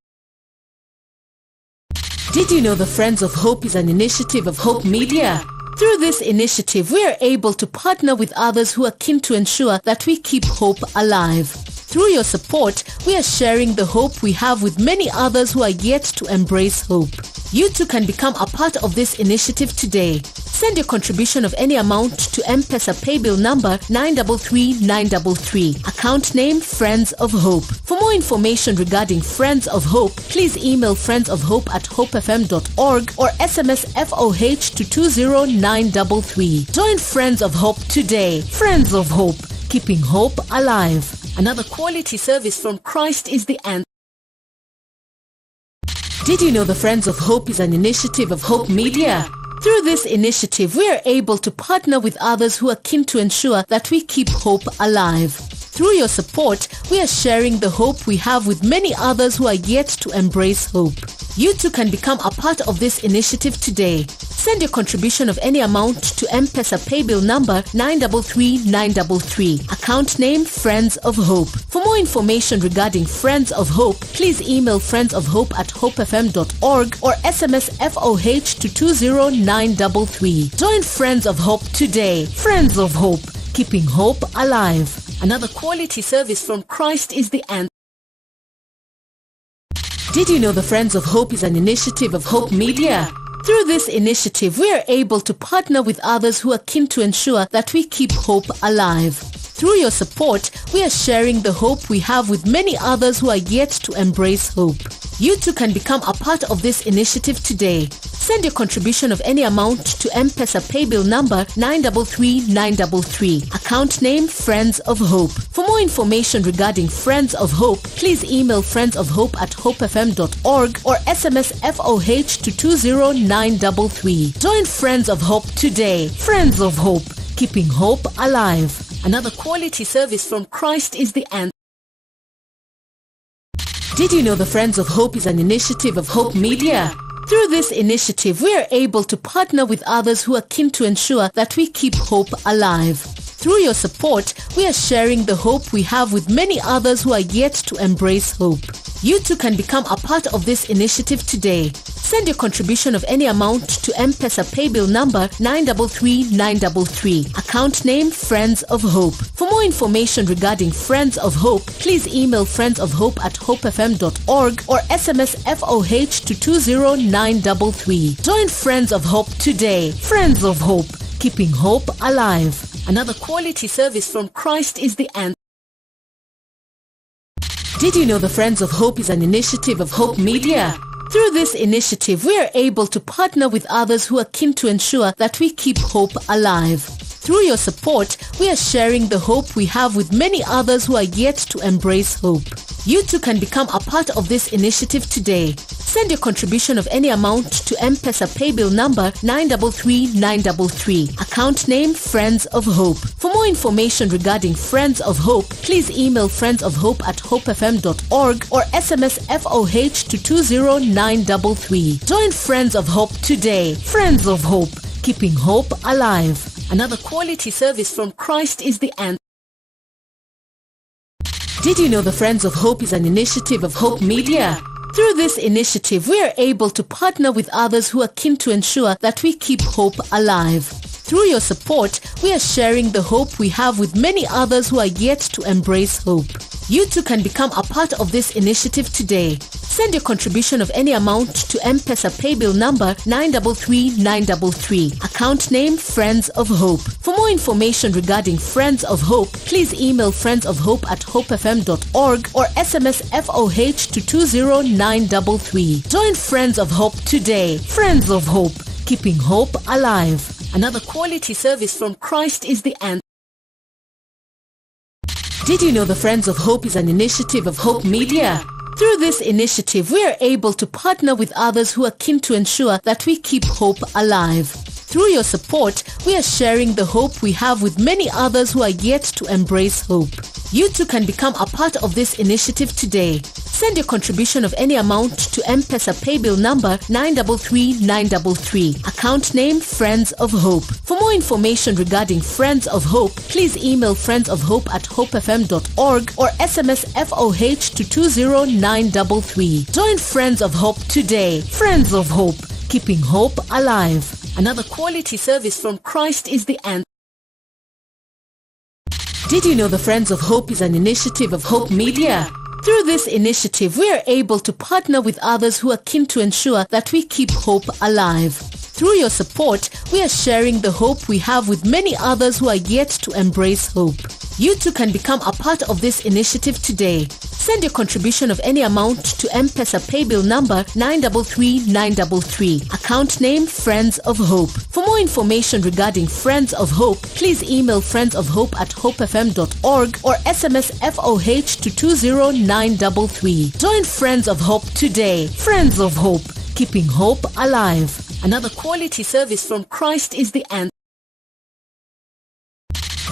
Did you know the Friends of Hope is an initiative of Hope Media? Through this initiative, we are able to partner with others who are keen to ensure that we keep hope alive. Through your support, we are sharing the hope we have with many others who are yet to embrace hope. You too can become a part of this initiative today. Send your contribution of any amount to M-Pesa paybill number 933933. Account name Friends of Hope. For more information regarding Friends of Hope, please email friendsofhope@hopefm.org or SMS FOH to 20933. Join Friends of Hope today. Friends of Hope, keeping hope alive. Another quality service from Christ is the answer. Did you know the Friends of Hope is an initiative of Hope Media? Through this initiative, we are able to partner with others who are keen to ensure that we keep hope alive. Through your support, we are sharing the hope we have with many others who are yet to embrace hope. You too can become a part of this initiative today. Send your contribution of any amount to M-Pesa paybill number 933933. Account name Friends of Hope. For more information regarding Friends of Hope, please email friendsofhope@hopefm.org or SMS FOH to 20933. Join Friends of Hope today. Friends of Hope, keeping hope alive. Another quality service from Christ is the answer. Did you know the Friends of Hope is an initiative of Hope Media? Through this initiative, we are able to partner with others who are keen to ensure that we keep hope alive. Through your support, we are sharing the hope we have with many others who are yet to embrace hope. You too can become a part of this initiative today. Send your contribution of any amount to M-Pesa paybill number 933933. Account name Friends of Hope. For more information regarding Friends of Hope, please email friendsofhope@hopefm.org or SMS FOH to 20933. Join Friends of Hope today. Friends of Hope, keeping hope alive. Another quality service from Christ is the answer. Did you know the Friends of Hope is an initiative of Hope Media? Through this initiative, we are able to partner with others who are keen to ensure that we keep hope alive. Through your support, we are sharing the hope we have with many others who are yet to embrace hope. You too can become a part of this initiative today. Send your contribution of any amount to M-Pesa paybill number 933933. Account name Friends of Hope. For more information regarding Friends of Hope, please email friendsofhope@hopefm.org or SMS FOH to 20933. Join Friends of Hope today. Friends of Hope, keeping hope alive. Another quality service from Christ is the answer. Did you know the Friends of Hope is an initiative of Hope Media? Through this initiative, we are able to partner with others who are keen to ensure that we keep hope alive. Through your support, we are sharing the hope we have with many others who are yet to embrace hope. You too can become a part of this initiative today. Send your contribution of any amount to M-Pesa paybill number 933933. Account name Friends of Hope. For more information regarding Friends of Hope, please email friendsofhope@hopefm.org or SMS FOH to 20933. Join Friends of Hope today. Friends of Hope, keeping hope alive. Another quality service from Christ is the answer. Did you know the Friends of Hope is an initiative of Hope Media? Through this initiative, we are able to partner with others who are keen to ensure that we keep hope alive. Through your support, we are sharing the hope we have with many others who are yet to embrace hope. You too can become a part of this initiative today. Send your contribution of any amount to M-Pesa paybill number 933933. Account name Friends of Hope. For more information regarding Friends of Hope, please email friendsofhope@hopefm.org or SMS FOH to 20933. Join Friends of Hope today. Friends of Hope, keeping hope alive. Another quality service from Christ is the answer. Did you know the Friends of Hope is an initiative of Hope Media? Through this initiative, we are able to partner with others who are keen to ensure that we keep hope alive. Through your support, we are sharing the hope we have with many others who are yet to embrace hope. You too can become a part of this initiative today. Send your contribution of any amount to M-Pesa paybill number 933933. Account name Friends of Hope. For more information regarding Friends of Hope, please email friendsofhope@hopefm.org or SMS FOH to 20933. Join Friends of Hope today. Friends of Hope, keeping hope alive. Another quality service from Christ is the answer. Did you know the Friends of Hope is an initiative of Hope Media? Through this initiative, we are able to partner with others who are keen to ensure that we keep hope alive. Through your support, we are sharing the hope we have with many others who are yet to embrace hope. You too can become a part of this initiative today. Send your contribution of any amount to M-Pesa paybill number 933933. Account name Friends of Hope. For more information regarding Friends of Hope, please email friendsofhope@hopefm.org or SMS FOH to 20933. Join Friends of Hope today. Friends of Hope, keeping hope alive. Another quality service from Christ is the answer.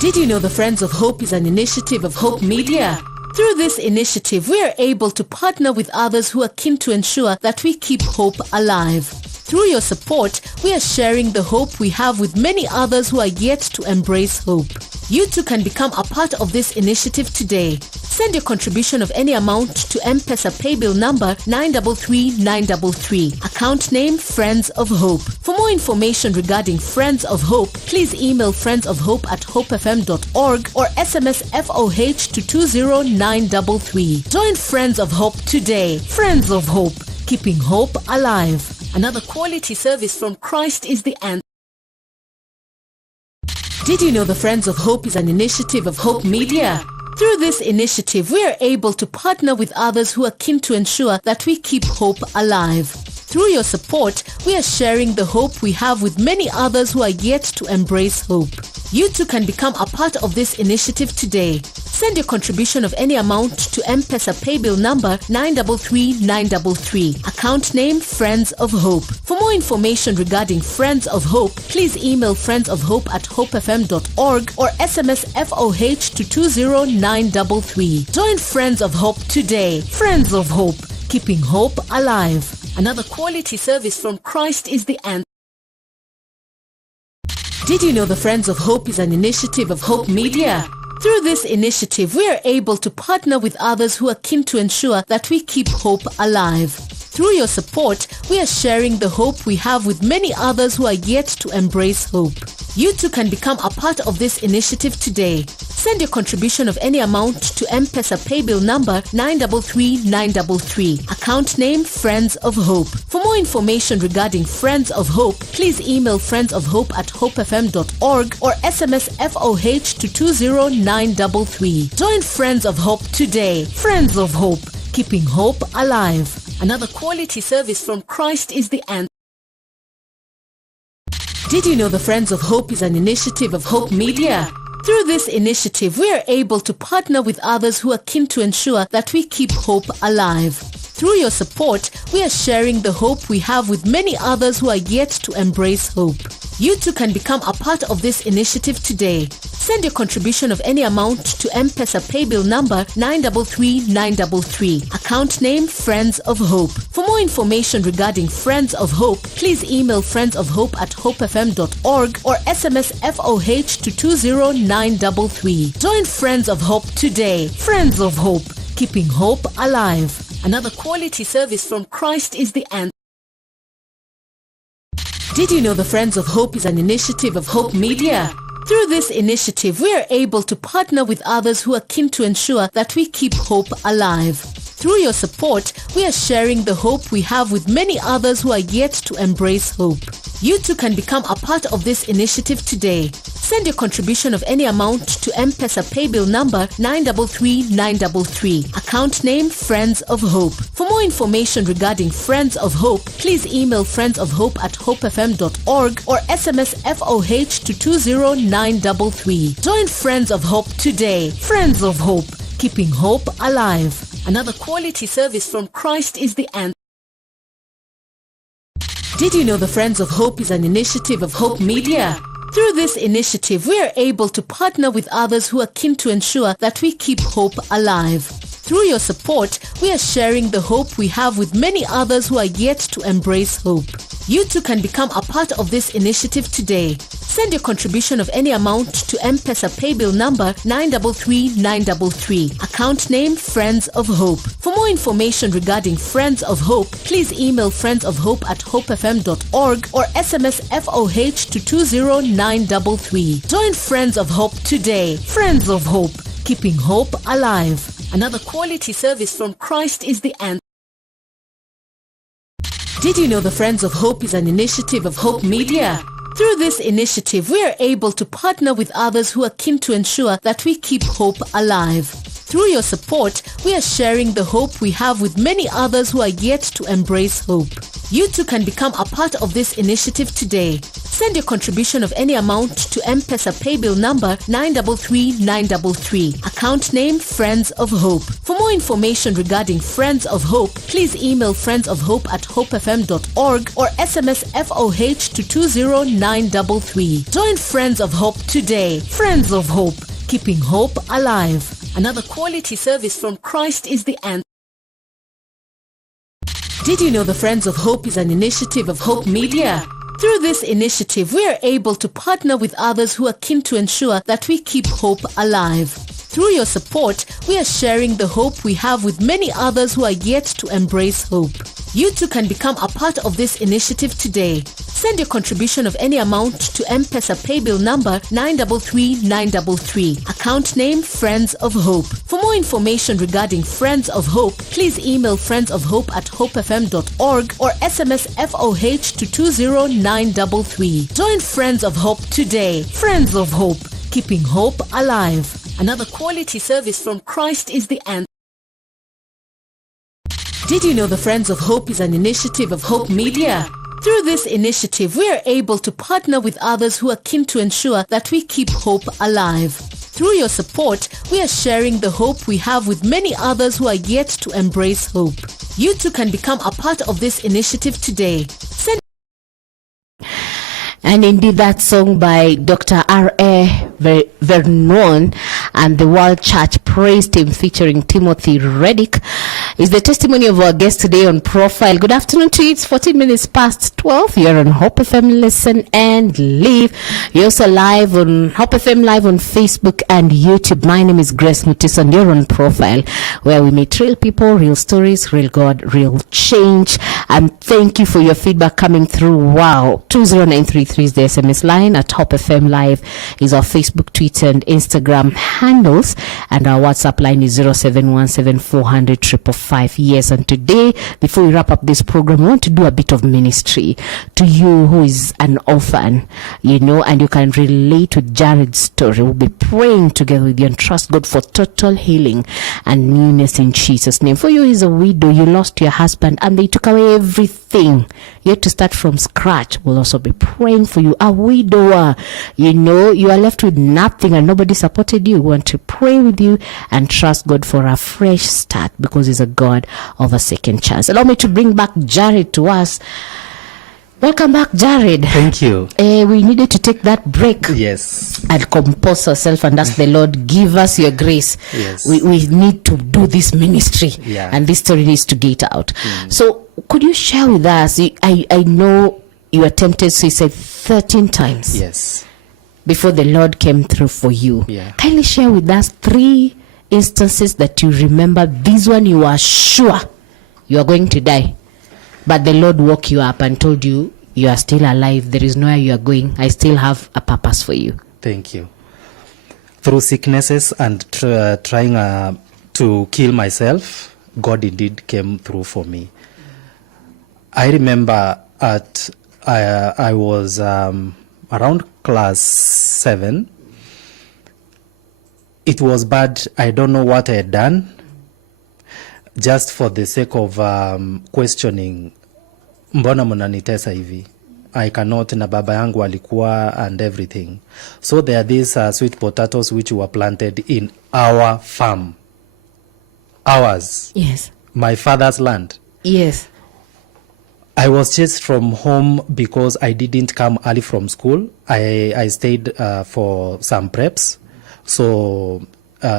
Did you know the Friends of Hope is an initiative of Hope Media? Through this initiative, we are able to partner with others who are keen to ensure that we keep hope alive. Through your support, we are sharing the hope we have with many others who are yet to embrace hope. You too can become a part of this initiative today. Send your contribution of any amount to M-Pesa paybill number 933933. Account name Friends of Hope. For more information regarding Friends of Hope, please email friendsofhope@hopefm.org or SMS FOH to 20933. Join Friends of Hope today. Friends of Hope, keeping hope alive. Another quality service from Christ is the answer. Did you know the Friends of Hope is an initiative of Hope Media? Through this initiative, we are able to partner with others who are keen to ensure that we keep hope alive. Through your support, we are sharing the hope we have with many others who are yet to embrace hope. You too can become a part of this initiative today. Send your contribution of any amount to M-Pesa paybill number 933933. Account name Friends of Hope. For more information regarding Friends of Hope, please email friendsofhope@hopefm.org or SMS FOH to 20933. Join Friends of Hope today. Friends of Hope, keeping hope alive. Another quality service from Christ is the answer. Did you know the Friends of Hope is an initiative of Hope Media? Through this initiative, we are able to partner with others who are keen to ensure that we keep hope alive. Through your support, we are sharing the hope we have with many others who are yet to embrace hope. You too can become a part of this initiative today. Send your contribution of any amount to M-Pesa paybill number 933933. Account name Friends of Hope. For more information regarding Friends of Hope, please email friendsofhope@hopefm.org or SMS FOH to 20933. Join Friends of Hope today. Friends of Hope, keeping hope alive. Another quality service from Christ is the answer. Did you know the Friends of Hope is an initiative of Hope Media? Through this initiative, we are able to partner with others who are keen to ensure that we keep hope alive. Through your support, we are sharing the hope we have with many others who are yet to embrace hope. You too can become a part of this initiative today. Send your contribution of any amount to M-Pesa paybill number 933933. Account name Friends of Hope. For more information regarding Friends of Hope, please email friendsofhope@hopefm.org or SMS FOH to 20933. Join Friends of Hope today. Friends of Hope, keeping hope alive. Another quality service from Christ is the answer. Did you know the Friends of Hope is an initiative of Hope Media? Through this initiative, we are able to partner with others who are keen to ensure that we keep hope alive. Through your support, we are sharing the hope we have with many others who are yet to embrace hope. You too can become a part of this initiative today. Send your contribution of any amount to M-Pesa paybill number 933933. Account name Friends of Hope. For more information regarding Friends of Hope, please email friendsofhope@hopefm.org or SMS FOH to 20933. Join Friends of Hope today. Friends of Hope, keeping hope alive. Another quality service from Christ is the answer. Did you know the Friends of Hope is an initiative of Hope Media? Through this initiative, we are able to partner with others who are keen to ensure that we keep hope alive. Through your support, we are sharing the hope we have with many others who are yet to embrace hope. You too can become a part of this initiative today. Send your contribution of any amount to M-Pesa paybill number 933933. Account name Friends of Hope. For more information regarding Friends of Hope, please email friendsofhope@hopefm.org or SMS FOH to 20933. Join Friends of Hope today. Friends of Hope, keeping hope alive. Another quality service from Christ is the answer. Did you know the Friends of Hope is an initiative of Hope Media? Through this initiative, we are able to partner with others who are keen to ensure that we keep hope alive. Through your support, we are sharing the hope we have with many others who are yet to embrace hope. You too can become a part of this initiative today. Send your contribution of any amount to M-Pesa paybill number 933933. Account name Friends of Hope. For more information regarding Friends of Hope, please email friendsofhope@hopefm.org or SMS FOH to 20933. Join Friends of Hope today. Friends of Hope, keeping hope alive. Another quality service from Christ is the answer. Did you know the Friends of Hope is an initiative of Hope Media? Through this initiative, we are able to partner with others who are keen to ensure that we keep hope alive. Through your support, we are sharing the hope we have with many others who are yet to embrace hope. You too can become a part of this initiative today. Send your contribution of any amount to M-Pesa paybill number 933933. Account name Friends of Hope. For more information regarding Friends of Hope, please email friendsofhope@hopefm.org or SMS FOH to 20933. Join Friends of Hope today. Friends of Hope, keeping hope alive. Another quality service from Christ is the answer. Did you know the Friends of Hope is an initiative of Hope Media? Through this initiative, we are able to partner with others who are keen to ensure that we keep hope alive. Through your support, we are sharing the hope we have with many others who are yet to embrace hope. You too can become a part of this initiative today. And indeed, that song by Dr. R.A. Vernon and the World Church praised him, featuring Timothy Reddick, is the testimony of our guest today on Profile. Good afternoon to you. It's 14 minutes past 12. You're on Hope FM Listen and Live. You're also live on Hope FM Live on Facebook and YouTube. My name is Grace Mutis, and you're on Profile, where we meet real people, real stories, real God, real change. And thank you for your feedback coming through. Wow. 20933 is the SMS line. At Hope FM Live is our Facebook, Twitter, and Instagram handles, and our WhatsApp line is 0717400555. Yes, and today, before we wrap up this program, we want to do a bit of ministry to you who is an orphan, and you can relate to Jared's story. We'll be praying together with you and trust God for total healing and newness in Jesus' name. For you, is a widow, you lost your husband and they took away everything. You have to start from scratch. We'll also be praying for you, a widower. You are left with nothing and nobody supported you. We want to pray with you and trust God for a fresh start, because He's a God of a second chance. Allow me to bring back Jared to us. Welcome back, Jared. Thank you. We needed to take that break. Yes. And compose ourselves and ask the Lord, give us your grace. Yes. We need to do this ministry. Yeah. And this story needs to get out. So could you share with us, I know you attempted suicide 13 times. Yes. Before the Lord came through for you. Yeah. Kindly share with us 3 instances that you remember. This one you are sure you are going to die, but the Lord woke you up and told you, you are still alive. There is nowhere you are going. I still have a purpose for you. Thank you. Through sicknesses and trying to kill myself, God indeed came through for me. I remember I was around class 7. It was bad. I don't know what I had done. Just for the sake of questioning, mbona mnanitesa hivi? I cannot, na baba yangu alikuwa and everything. So there are these sweet potatoes which were planted in our farm. Ours. Yes. My father's land. Yes. I was chased from home because I didn't come early from school. I stayed for some preps. So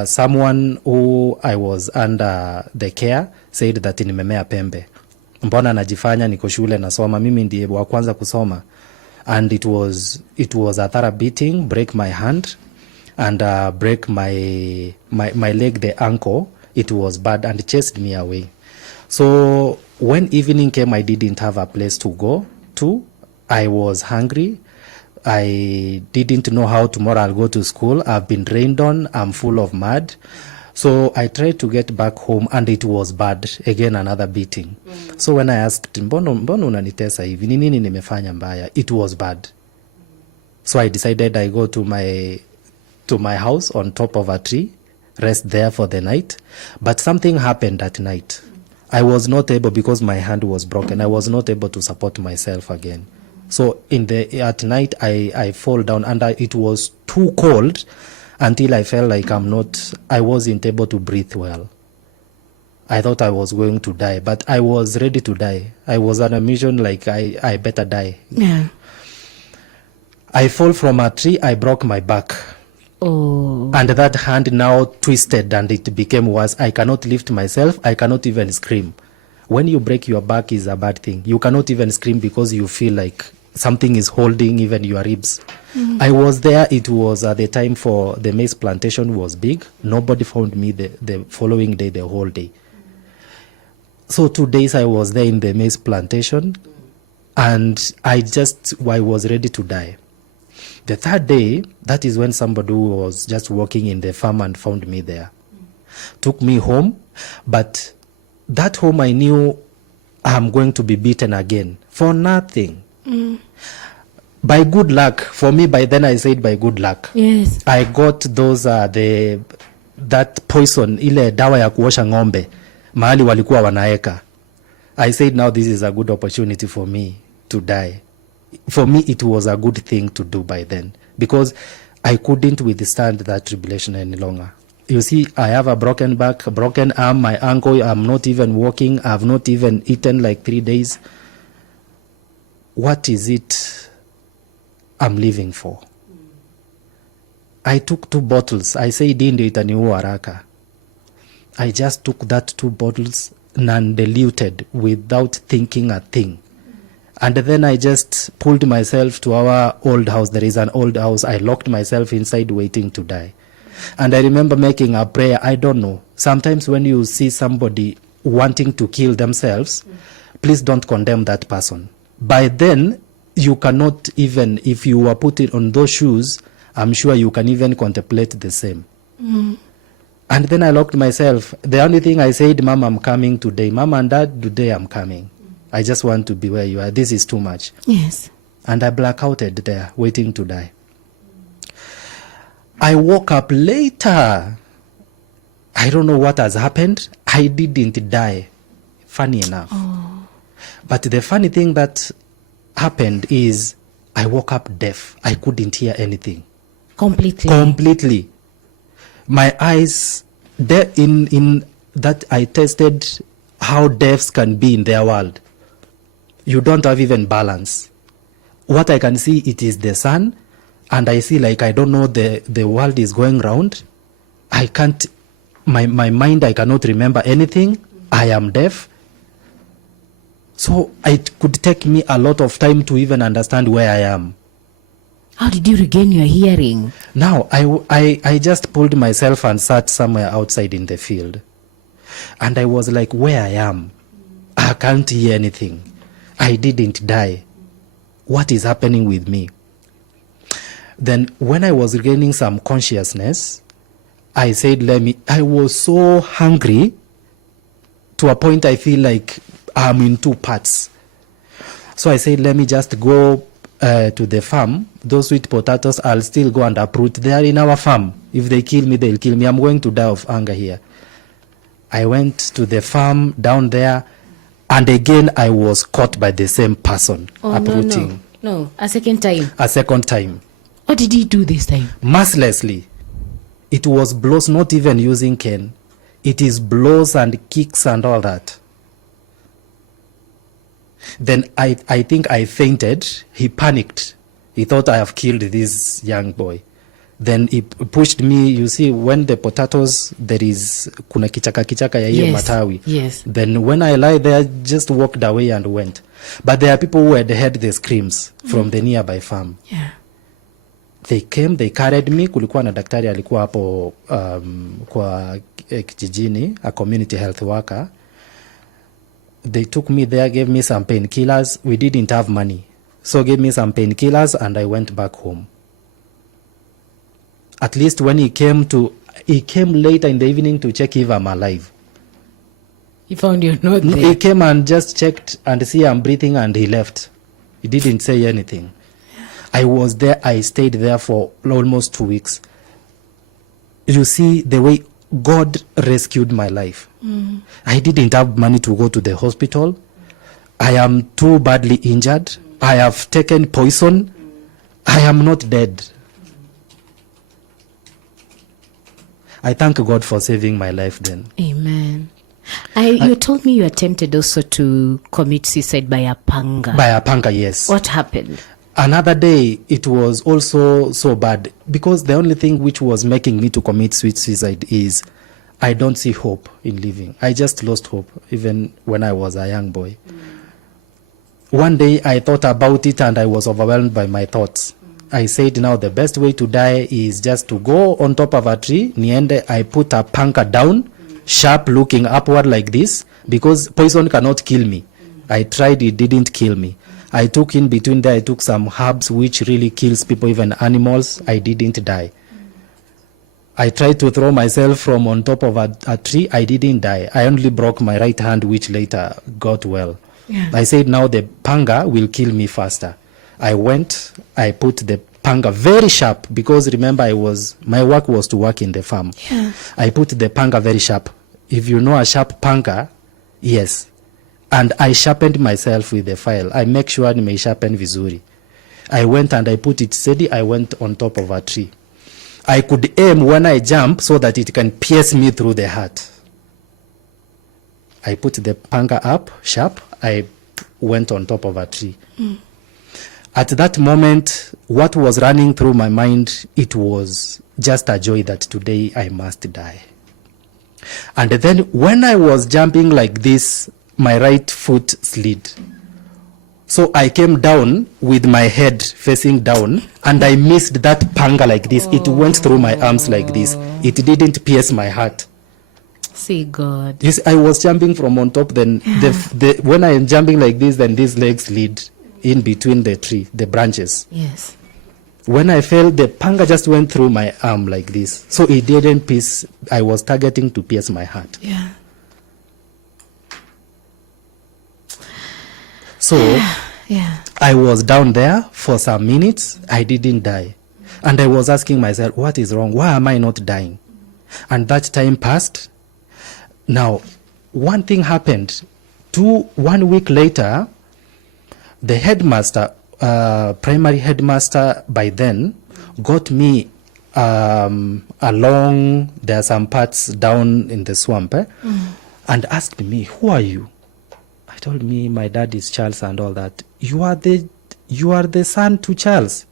someone who I was under the care said that nimemea pembe. Mbona najifanya niko shule nasoma, mimi ndiye wa kwanza kusoma. And it was a thorough beating, break my hand and break my leg, the ankle. It was bad and chased me away. So when evening came, I didn't have a place to go to. I was hungry. I didn't know how tomorrow I'll go to school. I've been rained on. I'm full of mud. So I tried to get back home and it was bad. Again, another beating. So when I asked, mbono unanitesa hivi, ni nini nimefanya mbaya? It was bad. So I decided I go to my house on top of a tree, rest there for the night. But something happened that night. I was not able, because my hand was broken, I was not able to support myself again. So at night, I fall down and it was too cold until I felt like I wasn't able to breathe well. I thought I was going to die, but I was ready to die. I was on a mission like I better die. Yeah. I fall from a tree, I broke my back. Oh. And that hand now twisted and it became worse. I cannot lift myself. I cannot even scream. When you break your back is a bad thing. You cannot even scream because you feel like something is holding even your ribs. I was there. It was at the time for the maize plantation was big. Nobody found me the following day, the whole day. So 2 days I was there in the maize plantation and I was ready to die. The third day, that is when somebody who was just walking in the farm and found me there. Took me home, but that home I knew I'm going to be beaten again for nothing. By good luck, for me by then I said by good luck. Yes. I got those that poison, ile dawa ya kuosha ng'ombe, mahali walikuwa wanaeka. I said now this is a good opportunity for me to die. For me, it was a good thing to do by then because I couldn't withstand that tribulation any longer. You see, I have a broken back, a broken arm, my ankle, I'm not even walking, I've not even eaten like 3 days. What is it I'm living for? I took 2 bottles. I said, ndio itaniua haraka. I just took that 2 bottles, non-diluted, without thinking a thing. And then I just pulled myself to our old house. There is an old house. I locked myself inside waiting to die. And I remember making a prayer. I don't know. Sometimes when you see somebody wanting to kill themselves, please don't condemn that person. By then, you cannot even, if you were put on those shoes, I'm sure you can even contemplate the same. And then I locked myself. The only thing I said, Mom, I'm coming today. Mom and Dad, today I'm coming. I just want to be where you are. This is too much. Yes. And I blackouted there, waiting to die. I woke up later. I don't know what has happened. I didn't die. Funny enough. Oh. But the funny thing that happened is I woke up deaf. I couldn't hear anything. Completely. My eyes, in that I tested how deafs can be in their world. You don't have even balance. What I can see, it is the sun, and I see like I don't know the world is going round. I can't, my mind, I cannot remember anything. I am deaf. So it could take me a lot of time to even understand where I am. How did you regain your hearing? Now, I just pulled myself and sat somewhere outside in the field. And I was like, where I am? I can't hear anything. I didn't die. What is happening with me? Then when I was regaining some consciousness, I said, I was so hungry to a point I feel like I'm in 2 parts. So I said, let me just go to the farm. Those sweet potatoes, I'll still go and uproot. They are in our farm. If they kill me, they'll kill me. I'm going to die of hunger here. I went to the farm down there, and again I was caught by the same person uprooting. No, a second time. A second time. What did he do this time? Mercilessly. It was blows, not even using cane. It is blows and kicks and all that. Then I think I fainted. He panicked. He thought I have killed this young boy. Then he pushed me. You see, when the potatoes, there is kuna kichaka ya hiyo matawi. Yes. Then when I lie there, just walked away and went. But there are people who had heard the screams from the nearby farm. Yeah. They came, they carried me. Kulikuwa na daktari alikuwa hapo kwa kijijini, a community health worker. They took me there, gave me some painkillers. We didn't have money. So gave me some painkillers and I went back home. At least when he came later in the evening to check if I'm alive. He found you not there. He came and just checked and see I'm breathing and he left. He didn't say anything. I was there. I stayed there for almost 2 weeks. You see the way God rescued my life. I didn't have money to go to the hospital. I am too badly injured. I have taken poison. I am not dead. I thank God for saving my life then. Amen. You told me you attempted also to commit suicide by a panga. By a panga, yes. What happened? Another day, it was also so bad because the only thing which was making me to commit suicide is I don't see hope in living. I just lost hope even when I was a young boy. One day I thought about it and I was overwhelmed by my thoughts. I said now the best way to die is just to go on top of a tree. Niende, I put a panga down, sharp looking upward like this because poison cannot kill me. I tried, it didn't kill me. I took in between there, I took some herbs which really kills people, even animals. I didn't die. I tried to throw myself from on top of a tree. I didn't die. I only broke my right hand, which later got well. Yeah. I said now the panga will kill me faster. I went, I put the panga very sharp because remember my work was to work in the farm. Yeah. I put the panga very sharp. If you know a sharp panga, yes. And I sharpened myself with the file. I make sure I may sharpen vizuri. I went and I put it steady. I went on top of a tree. I could aim when I jump so that it can pierce me through the heart. I put the panga up, sharp. I went on top of a tree. At that moment, what was running through my mind, it was just a joy that today I must die. And then when I was jumping like this, my right foot slid. So I came down with my head facing down and I missed that panga like this. It went through my arms like this. It didn't pierce my heart. See God. Yes, I was jumping from on top. Then when I am jumping like this, then these legs slid in between the tree, the branches. Yes. When I fell, the panga just went through my arm like this. So it didn't pierce. I was targeting to pierce my heart. Yeah. So Yeah. I was down there for some minutes. I didn't die. And I was asking myself, what is wrong? Why am I not dying? And that time passed. Now, one thing happened. 1 week later, the headmaster, primary headmaster by then, got me along, there are some parts down in the swamp, and asked me, who are you? I told me my dad is Charles and all that. You are the son to Charles.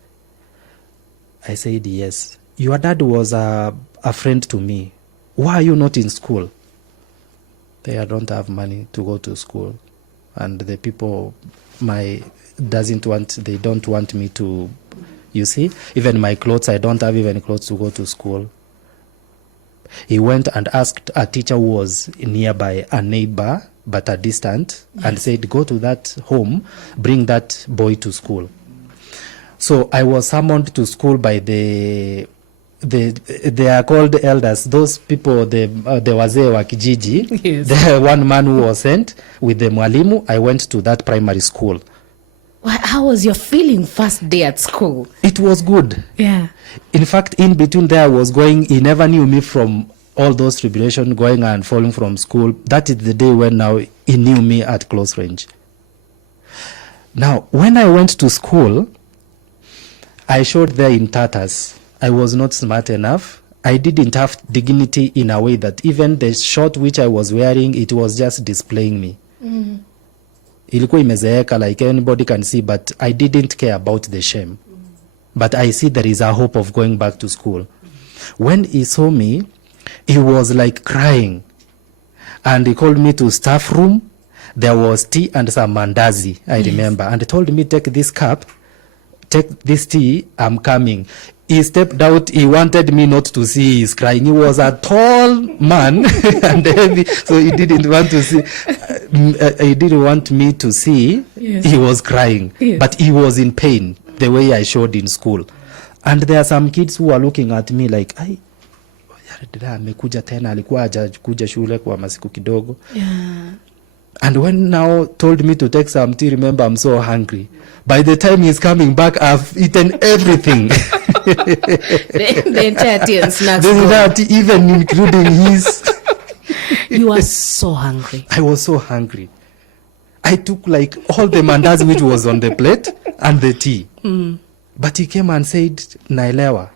I said, yes. Your dad was a friend to me. Why are you not in school? They don't have money to go to school. And the people, they don't want me to, you see, even my clothes, I don't have even clothes to go to school. He went and asked a teacher who was nearby, a neighbor, but a distant, and said, go to that home, bring that boy to school. So I was summoned to school by they are called elders. Those people, the wazee wa kijiji, Yes. the one man who was sent with the mwalimu. I went to that primary school. How was your feeling first day at school? It was good. Yeah. In fact, in between there I was going, he never knew me from all those tribulations, going and falling from school. That is the day when now he knew me at close range. Now, when I went to school, I showed there in tatters. I was not smart enough. I didn't have dignity in a way that even the shirt which I was wearing, it was just displaying me. ilikuwa imezeeka, like anybody can see, but I didn't care about the shame. But I see there is a hope of going back to school. When he saw me, he was like crying, and he called me to staff room. There was tea and some mandazi, I remember, and he told me, take this cup, take this tea, I'm coming. He stepped out. He wanted me not to see his crying. He was a tall man and heavy, so he didn't want to see. He didn't want me to see. Yes. He was crying, yes. But he was in pain, the way I showed in school. And there are some kids who are looking at me like, "Ai, amekuja tena, alikuwa hajakuja shule kwa masiku kidogo." Yeah. And when now told me to take some tea, remember, I'm so hungry. By the time he's coming back, I've eaten everything. the entire tea and snacks. The entire tea, even including his. You were so hungry. I was so hungry. I took like all the mandazi which was on the plate and the tea. But he came and said, naelewa.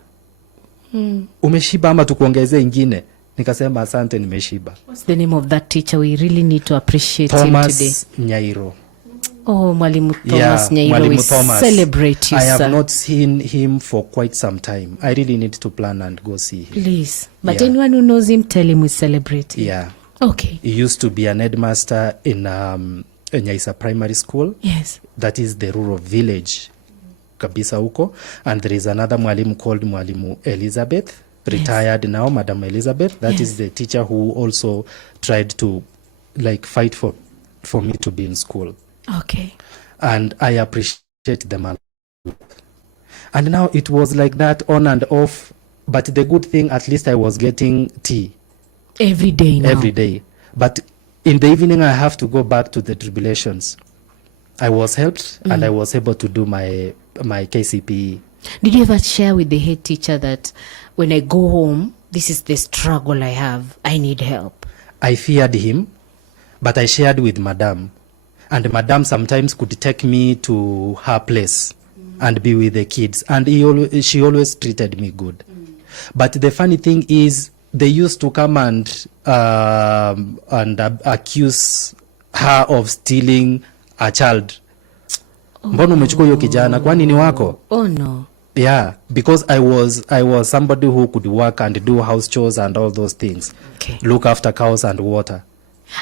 Umeshiba ama tukuongeze ingine? Nikasema asante, nimeshiba. What's the name of that teacher? We really need to appreciate him today. Thomas Nyairo. Oh, Mwalimu Thomas Nyairo. Mwalimu Thomas. Celebrate you, I have sir. not seen him for quite some time. I really need to plan and go see him. Please. But anyone who knows him, tell him we celebrate him. Yeah. Okay. He used to be an headmaster in Nyaisa Primary School. Yes. That is the rural village. Kabisa huko. And there is another mwalimu called Mwalimu Elizabeth. Retired now, Madam Elizabeth. That is the teacher who also tried to like fight for me to be in school. Okay. And I appreciate them a lot. And now it was like that on and off. But the good thing, at least I was getting tea. Every day now. Every day. But in the evening, I have to go back to the tribulations. I was helped and I was able to do my KCPE. Did you ever share with the head teacher that when I go home, this is the struggle I have, I need help? I feared him, but I shared with Madam. And Madam sometimes could take me to her place and be with the kids. And she always treated me good. But the funny thing is, they used to come and accuse her of stealing a child. Mbona umechukua hiyo kijana? Kwani ni wako? Oh no. Yeah, because I was somebody who could work and do house chores and all those things. Okay. Look after cows and water.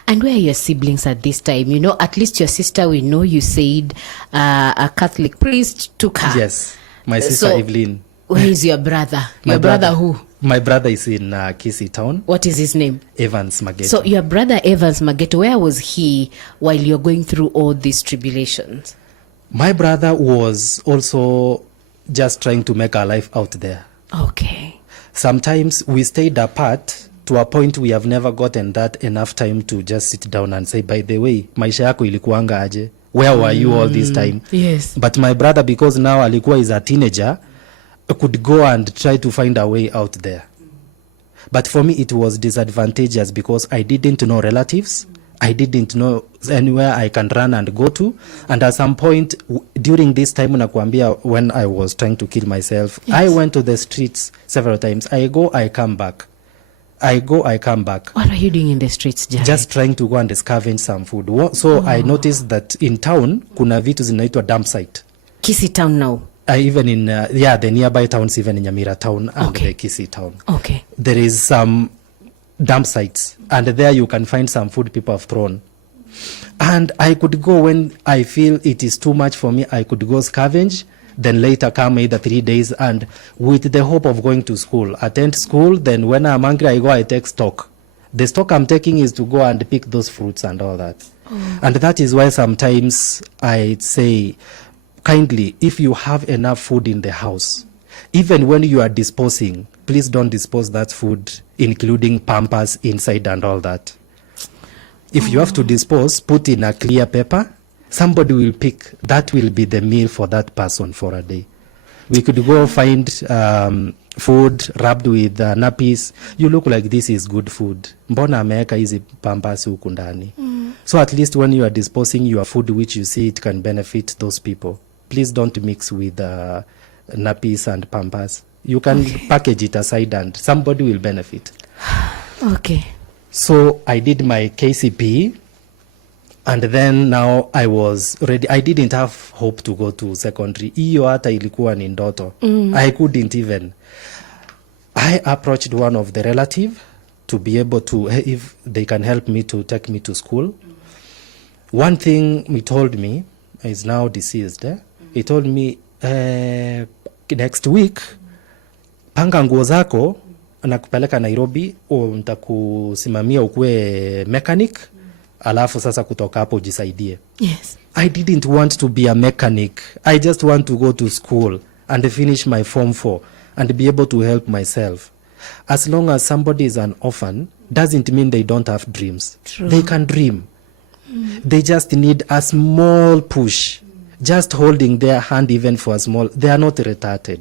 And where are your siblings at this time? You know, at least your sister, we know you said a Catholic priest took her. Yes, my sister Evelyn. Where is your brother? Your brother who? My brother is in Kisii town. What is his name? Evans Mageto. So your brother Evans Mageto, where was he while you're going through all these tribulations? My brother was also just trying to make our life out there. Okay. Sometimes we stayed apart to a point we have never gotten that enough time to just sit down and say, by the way, maisha yako ilikuanga aje? Where were you all this time? Yes. But my brother, because now alikuwa is a teenager, could go and try to find a way out there. But for me, it was disadvantageous because I didn't know relatives. I didn't know anywhere I can run and go to. And at some point, during this time, when I was trying to kill myself, yes. I went to the streets several times. I go, I come back. I go, I come back. What are you doing in the streets, Jared? Just trying to go and scavenge some food. So I noticed that in town, kuna vitu zinaitwa dump site. Kisii town now? Even in, the nearby towns, even in Nyamira town and the Kisii town. Okay. There is some dump sites, and there you can find some food people have thrown. And I could go when I feel it is too much for me, I could go scavenge, then later come either 3 days, and with the hope of going to school, attend school, then when I'm hungry, I go, I take stock. The stock I'm taking is to go and pick those fruits and all that. And that is why sometimes I say, kindly, if you have enough food in the house, even when you are disposing, please don't dispose that food, including Pampers inside and all that. If you have to dispose, put in a clear paper. Somebody will pick. That will be the meal for that person for a day. We could go find food wrapped with nappies. You look like this is good food. Mbona ameweka hizi Pampers huku ndani? So at least when you are disposing your food, which you see it can benefit those people, please don't mix with nappies and Pampers. You can package it aside and somebody will benefit. Okay. So I did my KCPE And then now I was ready. I didn't have hope to go to secondary. Hiyo hata ilikuwa ni ndoto. I couldn't even. I approached one of the relative to be able to, if they can help me to take me to school. One thing he told me, is now deceased. He told me, next week, panga nguo zako, nakupeleka Nairobi, nitakusimamia ukue mechanic, alafu sasa kutoka hapo jisaidie. Yes. I didn't want to be a mechanic. I just want to go to school and finish my Form 4 and be able to help myself. As long as somebody is an orphan, doesn't mean they don't have dreams. True. They can dream. They just need a small push. Just holding their hand even for a small, they are not retarded.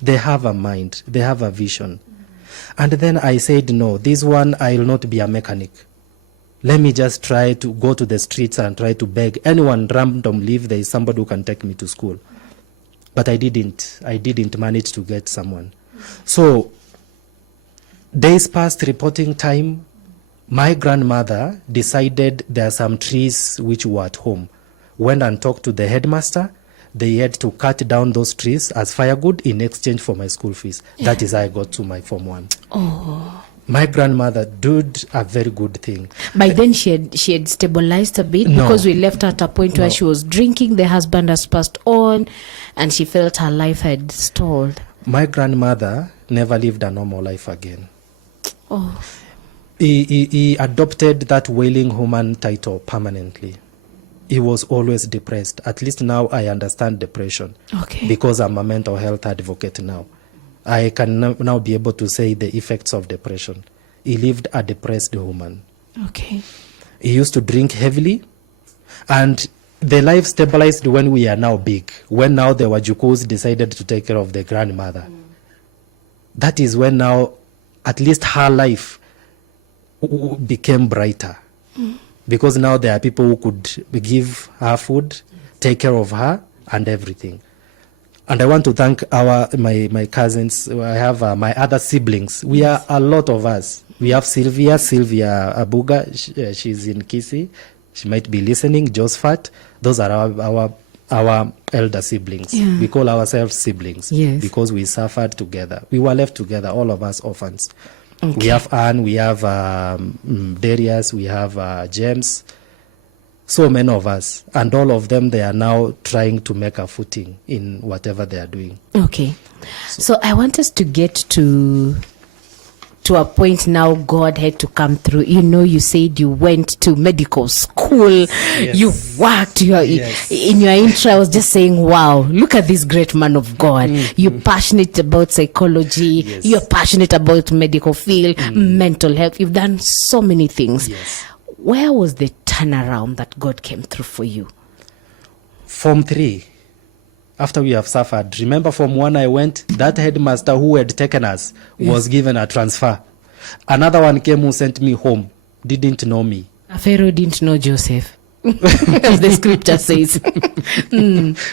They have a mind. They have a vision. And then I said, no, this one, I will not be a mechanic. Let me just try to go to the streets and try to beg anyone randomly if there is somebody who can take me to school. But I didn't manage to get someone. So days passed, reporting time. My grandmother decided there are some trees which were at home. Went and talked to the headmaster. They had to cut down those trees as firewood in exchange for my school fees. Yeah. That is how I got to my Form 1. Oh. My grandmother did a very good thing. By then she had stabilized a bit, No. because we left her at a point where she was drinking, the husband has passed on, and she felt her life had stalled. My grandmother never lived a normal life again. Oh. He adopted that wailing woman title permanently. He was always depressed. At least now I understand depression. Okay. Because I'm a mental health advocate now. I can now be able to say the effects of depression. He lived a depressed woman. Okay. He used to drink heavily, and the life stabilized when we are now big. When now the Wajukus decided to take care of the grandmother. That is when now at least her life became brighter. Because now there are people who could give her food, take care of her, and everything. And I want to thank my cousins. I have my other siblings. We are a lot of us. We have Sylvia Abuga. She's in Kisii. She might be listening. Josephat. Those are our elder siblings. Yeah. We call ourselves siblings. Yes. Because we suffered together. We were left together, all of us orphans. Okay. We have Anne, we have Darius, we have James, so many of us. And all of them, they are now trying to make a footing in whatever they are doing. Okay. So I want us to get to a point now God had to come through. You know, you said you went to medical school, yes. You worked, yes. In your intro, I was just saying, wow, look at this great man of God. You're passionate about psychology, yes. You're passionate about medical field, mental health. You've done so many things. Yes. Where was the turnaround that God came through for you? Form 3. After we have suffered, remember Form 1 I went, that headmaster who had taken us was given a transfer. Another one came who sent me home, didn't know me. Pharaoh didn't know Joseph, as the scripture says.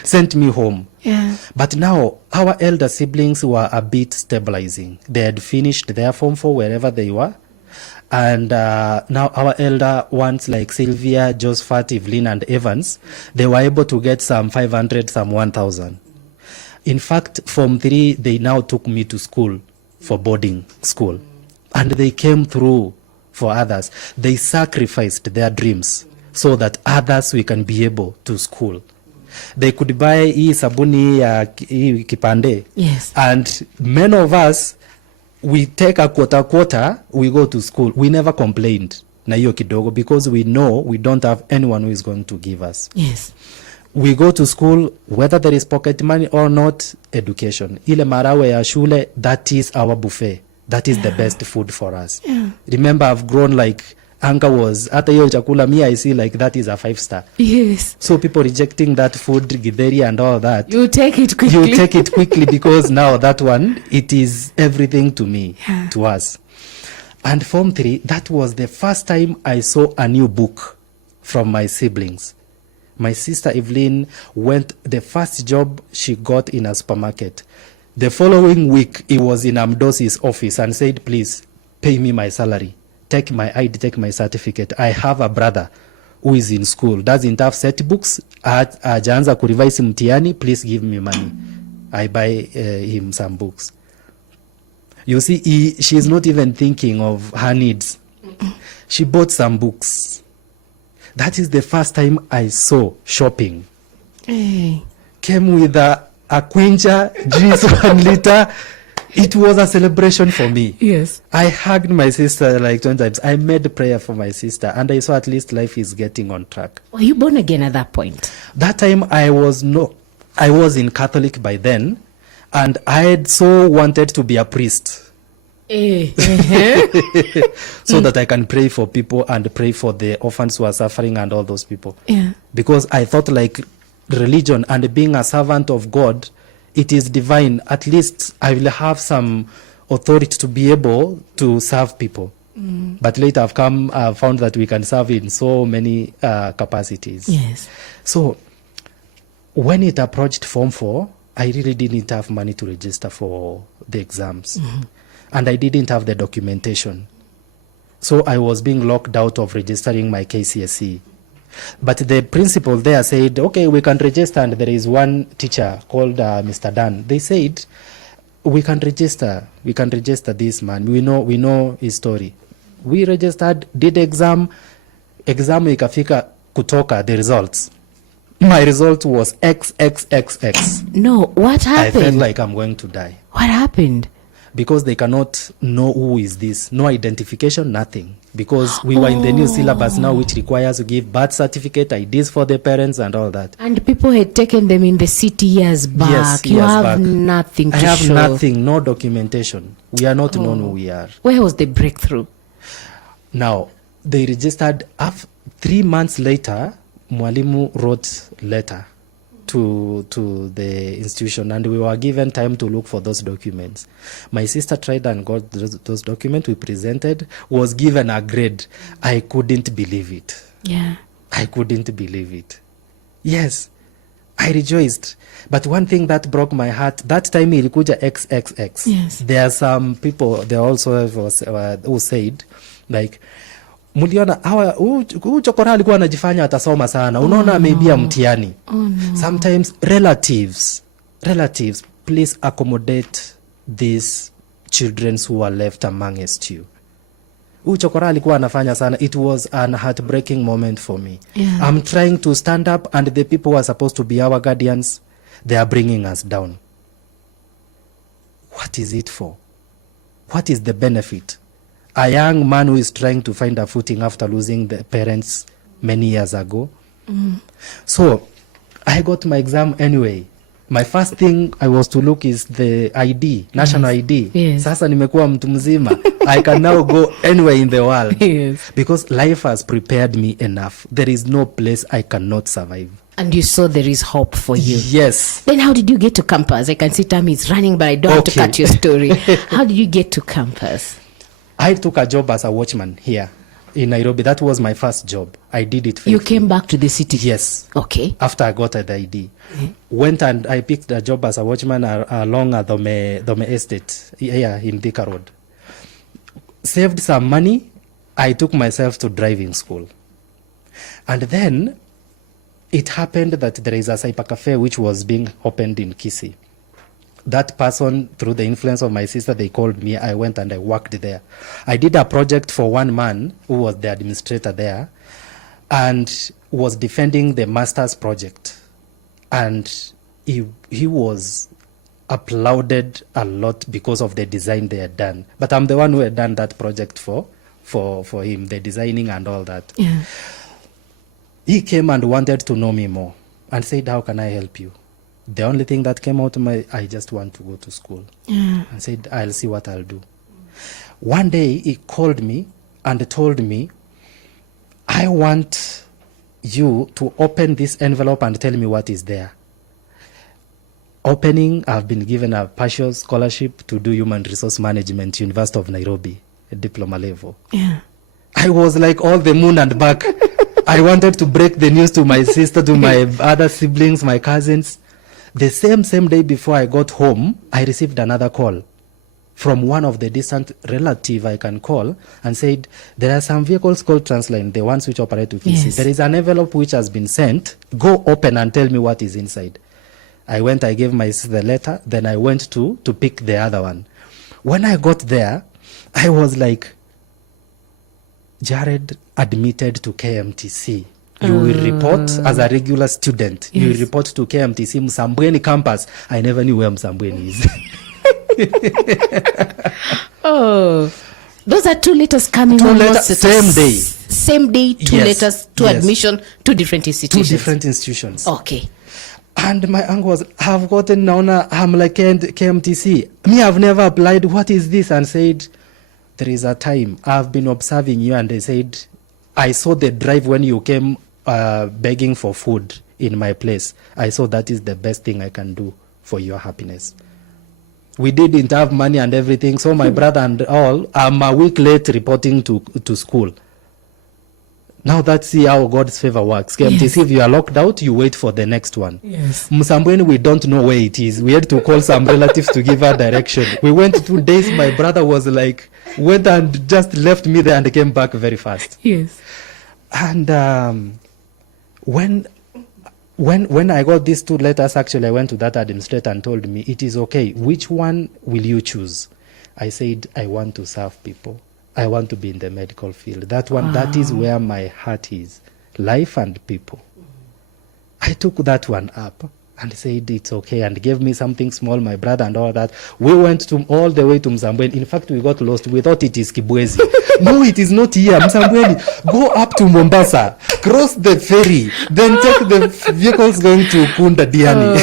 Sent me home. Yeah. But now our elder siblings were a bit stabilizing. They had finished their Form 4 wherever they were. And now our elder ones like Sylvia, Josephat, Evelyn, and Evans, they were able to get some 500, some 1,000. In fact, Form 3, they now took me to school for boarding school. And they came through for others. They sacrificed their dreams so that others we can be able to school. They could buy sabuni kipande. Yes. And many of us, we take a quarter, we go to school. We never complained na hiyo kidogo because we know we don't have anyone who is going to give us. Yes. We go to school, whether there is pocket money or not, education. Ile marawe ya shule, that is our buffet. That is the best food for us. Yeah. Remember, I've grown like Anka was, hata hiyo chakula, me I see like that is a 5-star. Yes. So people rejecting that food, githeri and all that. You take it quickly. You take it quickly because now that one, it is everything to me, to us. And Form 3, that was the first time I saw a new book from my siblings. My sister Evelyn went, the first job she got in a supermarket. The following week, he was in Amdosi's office and said, please, pay me my salary. Take my ID, take my certificate. I have a brother who is in school, doesn't have set books, hajaanza kurevise mtihani, please give me money. I buy him some books. You see, she's not even thinking of her needs. She bought some books. That is the first time I saw shopping. Hey. Came with a quencher, juice 1 liter. It was a celebration for me. Yes. I hugged my sister like 20 times. I made prayer for my sister, and I saw at least life is getting on track. Were you born again at that point? That time I was in Catholic by then, and I had so wanted to be a priest. So that I can pray for people and pray for the orphans who are suffering and all those people. Yeah. Because I thought like religion and being a servant of God, it is divine. At least I will have some authority to be able to serve people. But later I've found that we can serve in so many capacities. Yes. So when it approached Form 4, I really didn't have money to register for the exams. And I didn't have the documentation. So I was being locked out of registering my KCSE. But the principal there said, okay, we can register. And there is one teacher called Mr. Dan. They said, we can register this man. We know his story. We registered, did exam ikafika kutoka, the results. My result was XXXX. No, what happened? I felt like I'm going to die. What happened? Because they cannot know who is this. No identification, nothing. Because we were in the new syllabus now, which requires to give birth certificate, IDs for the parents and all that. And people had taken them in the city years back. Yes, you years have back. nothing to I have show. nothing, no documentation. We are not known who we are. Where was the breakthrough? Now, they registered 3 months later. Mwalimu wrote letter to the institution, and we were given time to look for those documents. My sister tried and got those documents. We presented, was given a grade. I couldn't believe it. Yeah. I couldn't believe it. Yes, I rejoiced. But one thing that broke my heart, that time ilikuja XXX. Yes. There are some people, there also was, who said, like, muliona huyu chokora alikuwa anajifanya atasoma sana, unaona ameibia mtihani. Sometimes relatives, please accommodate these children who are left amongst you. Huyu chokora alikuwa anafanya sana. It was an heartbreaking moment for me. Yeah. I'm trying to stand up, and the people who are supposed to be our guardians, they are bringing us down. What is it for? What is the benefit? A young man who is trying to find a footing after losing the parents many years ago. So I got my exam anyway. My first thing I was to look is the ID, national ID. Yes. Sasa nimekuwa mtu mzima. I can now go anywhere in the world. Yes. Because life has prepared me enough. There is no place I cannot survive. And you saw there is hope for you. Yes. Then how did you get to campus? I can see Tammy is running, but I don't have to cut your story. How did you get to campus? I took a job as a watchman here in Nairobi. That was my first job. I did it faithfully. You came back to the city? Yes. Okay. After I got the ID. Went and I picked a job as a watchman along Dome Estate here in Thika Road. Saved some money. I took myself to driving school. And then it happened that there is a cyber cafe which was being opened in Kisii. That person, through the influence of my sister, they called me. I went and I worked there. I did a project for one man who was the administrator there and was defending the master's project. And he was applauded a lot because of the design they had done. But I'm the one who had done that project for him, the designing and all that. Yeah. He came and wanted to know me more and said, how can I help you? The only thing that came out of I just want to go to school. Yeah. And said, I'll see what I'll do. One day he called me and told me, I want you to open this envelope and tell me what is there. Opening, I've been given a partial scholarship to do human resource management, University of Nairobi, a diploma level. Yeah. I was like all the moon and back. I wanted to break the news to my sister, to my other siblings, my cousins. The same day before I got home, I received another call from one of the distant relative I can call and said, there are some vehicles called Transline, the ones which operate with VC. Yes. There is an envelope which has been sent. Go open and tell me what is inside. I went, I gave my sister the letter, then I went to pick the other one. When I got there, I was like, Jared admitted to KMTC. You will report as a regular student. Yes. You will report to KMTC Msambweni campus. I never knew where Msambweni is. Oh, those are 2 letters coming Two almost letters, at the same day. Same day, 2 Yes, letters, 2 yes. admission, 2 different 2 institutions. different institutions. Okay. And my uncle was, I've gotten now, I'm like KMTC. Me, I've never applied. What is this? And said, there is a time I've been observing you. And they said, I saw the drive when you came begging for food in my place. I saw that is the best thing I can do for your happiness. We didn't have money and everything. So my brother and all, I'm a week late reporting to school. Now that's how God's favor works. KMTC, Yes. if you are locked out, you wait for the next one. Yes. Msambweni, we don't know where it is. We had to call some relatives to give her direction. We went 2 days. My brother was like, went and just left me there and came back very fast. Yes. And when I got these 2 letters, actually, I went to that administrator and told me, it is okay. Which one will you choose? I said, I want to serve people. I want to be in the medical field. That one, that is where my heart is. Life and people. I took that one up and said it's okay and gave me something small, my brother and all that. We went all the way to Msambweni. In fact, we got lost. We thought it is Kibwezi. No, it is not here. Msambweni. Go up to Mombasa, cross the ferry, then take the vehicles going to Kunda Diani.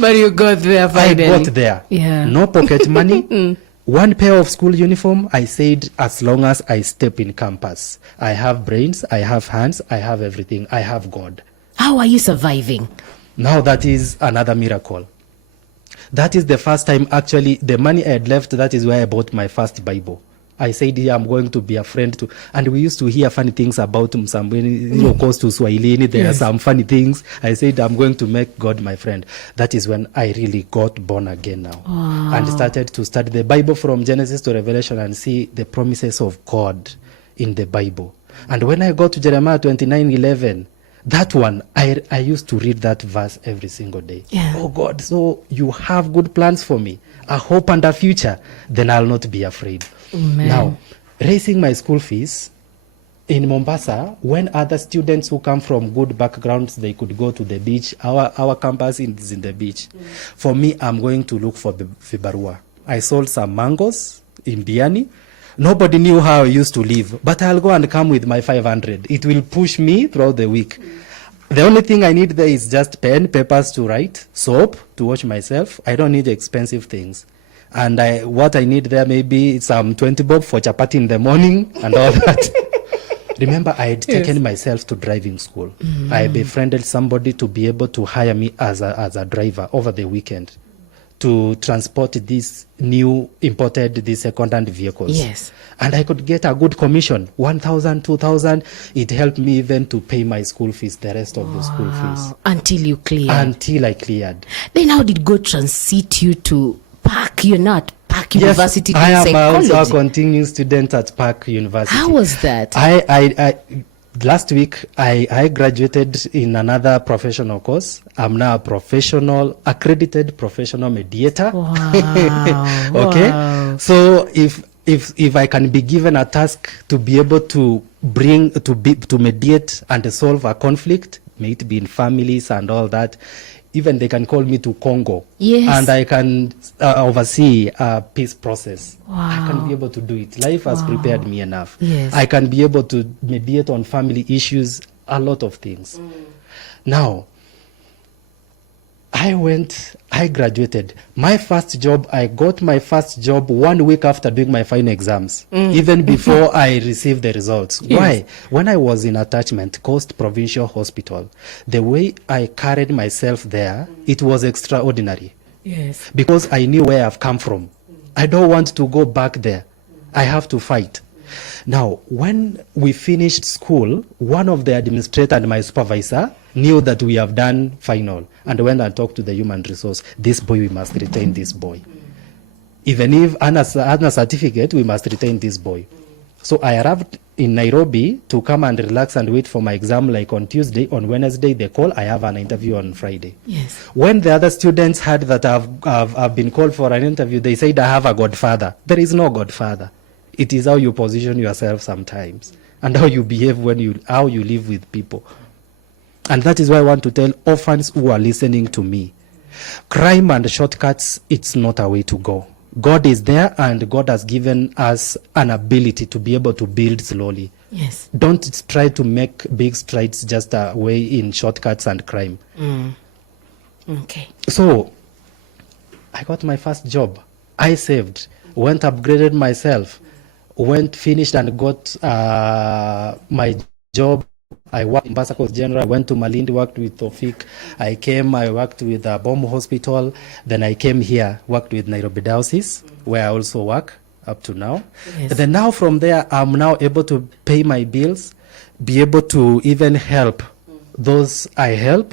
But you got there I finally. got there. Yeah. No pocket money. 1 pair of school uniform. I said, as long as I step in campus, I have brains, I have hands, I have everything. I have God. How are you surviving? Now that is another miracle. That is the first time, actually, the money I had left, that is where I bought my first Bible. I said, here, I'm going to be a friend to, and we used to hear funny things about Msambweni, of course, to Swahilini, there are some funny things. I said, I'm going to make God my friend. That is when I really got born again now. And started to study the Bible from Genesis to Revelation and see the promises of God in the Bible. And when I got to Jeremiah 29:11, that one, I used to read that verse every single day. Yeah. Oh God, so you have good plans for me, a hope and a future, then I'll not be afraid. Amen. Now, raising my school fees in Mombasa, when other students who come from good backgrounds, they could go to the beach. Our campus is in the beach. For me, I'm going to look for the vibarua. I sold some mangoes in Diani. Nobody knew how I used to live, but I'll go and come with my 500. It will push me throughout the week. The only thing I need there is just pen, papers to write, soap to wash myself. I don't need expensive things. And what I need there maybe some 20 bob for chapati in the morning and all that. Remember, I had taken myself to driving school. I befriended somebody to be able to hire me as a driver over the weekend to transport these new imported, these second-hand vehicles. Yes. And I could get a good commission, 1,000, 2,000. It helped me even to pay my school fees, the rest of the school fees. Until you cleared. Until I cleared. Then how did God transit you to Park? You're not Park University. Yes, I am psychology. also a continuing student at Park University. How was that? I last week I graduated in another professional course. I'm now a accredited professional mediator. Wow. Okay. Wow. So if I can be given a task to be able to to mediate and solve a conflict, may it be in families and all that, even they can call me to Congo. Yes. And I can oversee a peace process. Wow. I can be able to do it. Life has prepared me enough. Yes. I can be able to mediate on family issues, a lot of things. Now, I graduated. My first job, I got my first job 1 week after doing my final exams, even before I received the results. Yes. Why? When I was in Attachment Coast Provincial Hospital, the way I carried myself there, it was extraordinary. Yes. Because I knew where I've come from. I don't want to go back there. I have to fight. Now, when we finished school, one of the administrator and my supervisor knew that we have done final and went and talked to the human resource. This boy, we must retain this boy. Even if Anna certificate, we must retain this boy. So I arrived in Nairobi to come and relax and wait for my exam, like on Tuesday. On Wednesday, they call. I have an interview on Friday. Yes. When the other students heard that I've been called for an interview, they said I have a godfather. There is no godfather. It is how you position yourself sometimes and how you behave how you live with people. And that is why I want to tell orphans who are listening to me. Crime and shortcuts, it's not a way to go. God is there, and God has given us an ability to be able to build slowly. Yes. Don't try to make big strides just away in shortcuts and crime. Okay. So I got my first job. I saved, went upgraded myself, finished and got my job. I worked in Basakos General. I went to Malindi, worked with Tofik. I worked with Bomb Hospital. Then I came here, worked with Nairobi Diocese, where I also work up to now. Yes. Then now from there, I'm now able to pay my bills, be able to even help those I help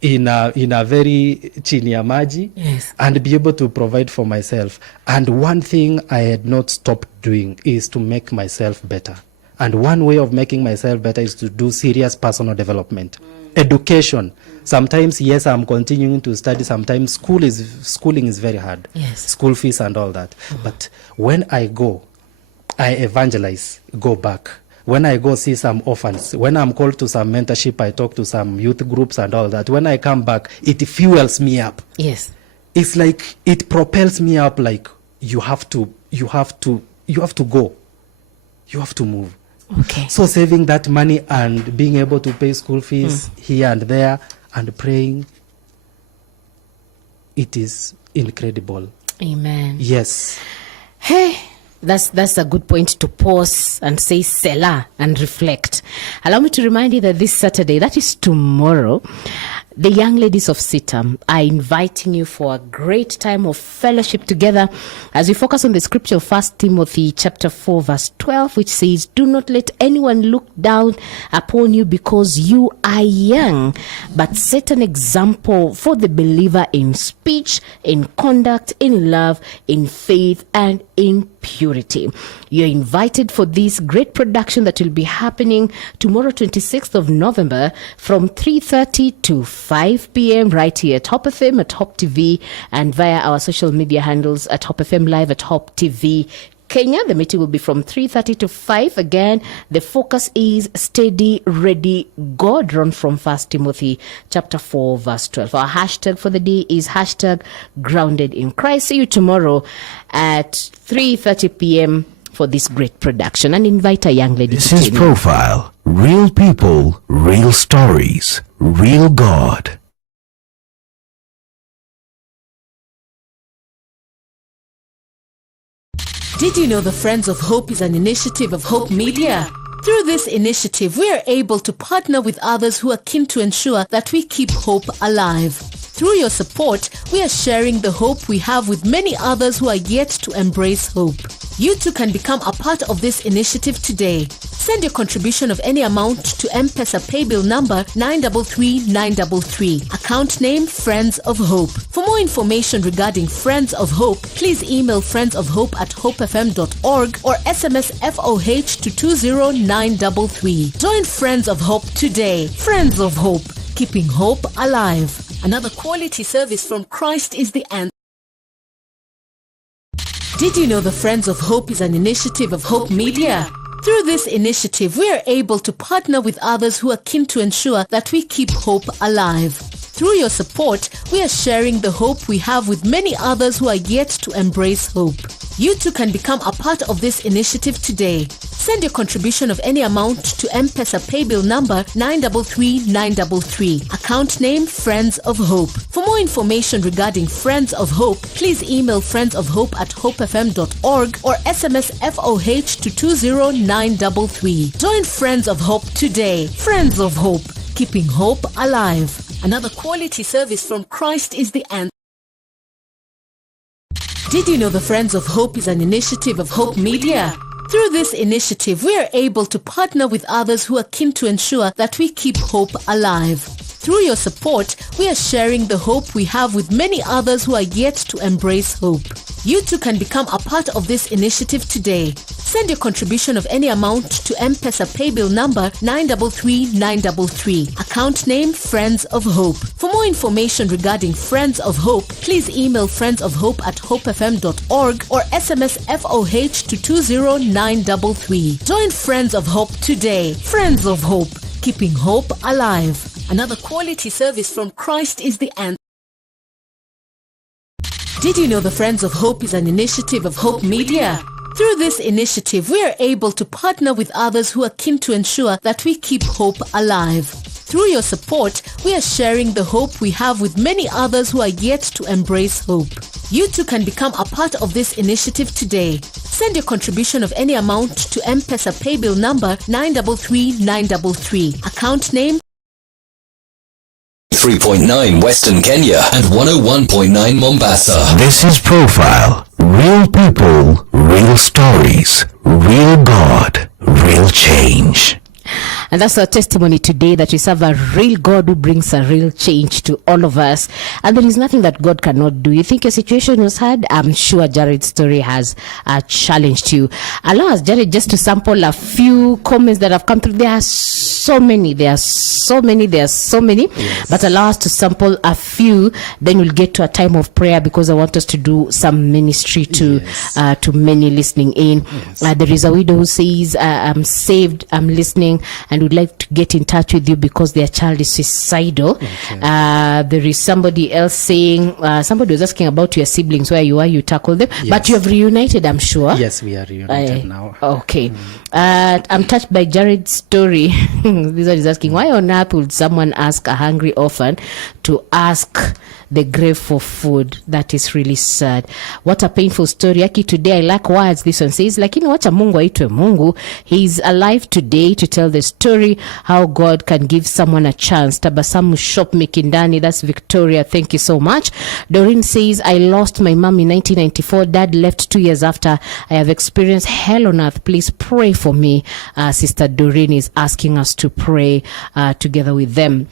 in a very chini ya maji, Yes. and be able to provide for myself. And one thing I had not stopped doing is to make myself better. And one way of making myself better is to do serious personal development. Education. Sometimes, yes, I'm continuing to study. Sometimes schooling is very hard. Yes. School fees and all that. But when I go, I evangelize, go back. When I go see some orphans, when I'm called to some mentorship, I talk to some youth groups and all that. When I come back, it fuels me up. Yes. It's like it propels me up, like you have to go. You have to move. Okay. So saving that money and being able to pay school fees here and there and praying, it is incredible. Amen. Yes. Hey, that's a good point to pause and say Selah and reflect. Allow me to remind you that this Saturday, that is tomorrow, the young ladies of Sitam are inviting you for a great time of fellowship together as we focus on the scripture of 1 Timothy chapter 4 verse 12, which says, "Do not let anyone look down upon you because you are young, but set an example for the believer in speech, in conduct, in love, in faith, and in purity." You're invited for this great production that will be happening tomorrow, 26th of November, from 3:30 to 5 p.m. right here at Hope FM, at Hope TV, and via our social media handles at Hope FM Live, at Hope TV Kenya. The meeting will be from 3:30 to 5. Again, the focus is steady, ready, go, drawn from 1 Timothy chapter 4 verse 12. Our hashtag for the day is hashtag grounded in Christ. See you tomorrow at 3:30 p.m. for this great production, and invite a young lady This to is tune in. Profile. Real people, real stories, real God. Did you know the Friends of Hope is an initiative of Hope Media? Through this initiative, we are able to partner with others who are keen to ensure that we keep hope alive. Through your support, we are sharing the hope we have with many others who are yet to embrace hope. You too can become a part of this initiative today. Send your contribution of any amount to M-Pesa paybill number 933933. Account name Friends of Hope. For more information regarding Friends of Hope, please email friendsofhope@hopefm.org or SMS FOH to 20933. Join Friends of Hope today. Friends of Hope, keeping hope alive. Another quality service from Christ is the answer. Did you know the Friends of Hope is an initiative of Hope Media? Through this initiative, we are able to partner with others who are keen to ensure that we keep hope alive. Through your support, we are sharing the hope we have with many others who are yet to embrace hope. You too can become a part of this initiative today. Send your contribution of any amount to M-Pesa paybill number 933933. Account name Friends of Hope. For more information regarding Friends of Hope, please email friendsofhope@hopefm.org or SMS FOH to 20933. Join Friends of Hope today. Friends of Hope, keeping hope alive. Another quality service from Christ is the answer. Did you know the Friends of Hope is an initiative of Hope Media? Through this initiative, we are able to partner with others who are keen to ensure that we keep hope alive. Through your support, we are sharing the hope we have with many others who are yet to embrace hope. You too can become a part of this initiative today. Send your contribution of any amount to M-Pesa paybill number 933933. Account name Friends of Hope. For more information regarding Friends of Hope, please email friendsofhope@hopefm.org or SMS FOH to 20933. Join Friends of Hope today. Friends of Hope, keeping hope alive. Another quality service from Christ is the answer. Did you know the Friends of Hope is an initiative of Hope Media? Through this initiative, we are able to partner with others who are keen to ensure that we keep hope alive. Through your support, we are sharing the hope we have with many others who are yet to embrace hope. You too can become a part of this initiative today. Send your contribution of any amount to M-Pesa paybill number 933933. Account name 3.9 Western Kenya and 101.9 Mombasa. This is Profile. Real people, real stories, real God, real change. And that's our testimony today, that we serve a real God who brings a real change to all of us. And there is nothing that God cannot do. You think your situation was hard? I'm sure Jared's story has challenged you. Allow us, Jared, just to sample a few comments that have come through. There are so many. Yes. But allow us to sample a few. Then we'll get to a time of prayer, because I want us to do some ministry to many listening in. Yes. There is a widow who says, I'm saved, I'm listening, and would like to get in touch with you because their child is suicidal. Okay. There is somebody else saying, somebody was asking about your siblings, where you are, you tackle them. Yes. But you have reunited, I'm sure. Yes, we are reunited now. Okay. I'm touched by Jared's story. This one is asking, why on earth would someone ask a hungry orphan to ask the grave for food? That is really sad. What a painful story. Aki, today I lack words. This one says, lakini wacha Mungu aitwe Mungu. He's alive today to tell the story how God can give someone a chance. Tabasamu Shop Mikindani, that's Victoria. Thank you so much. Doreen says, I lost my mom in 1994. Dad left 2 years after. I have experienced hell on earth. Please pray for me. Sister Doreen is asking us to pray together with them.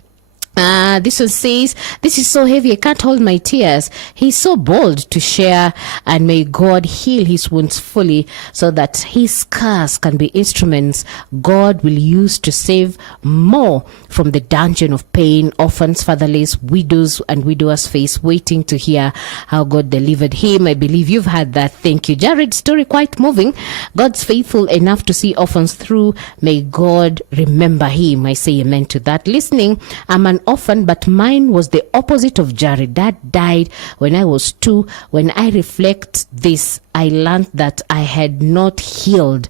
This one says, this is so heavy, I can't hold my tears. He's so bold to share, and may God heal his wounds fully so that his scars can be instruments God will use to save more from the dungeon of pain, orphans, fatherless, widows and widowers face, waiting to hear how God delivered him. I believe you've had that. Thank you, Jared. Story quite moving. God's faithful enough to see orphans through. May God remember him. I say amen to that. Listening, I'm an orphan, but mine was the opposite of Jared. Dad died when I was 2. When I reflect this, I learned that I had not healed.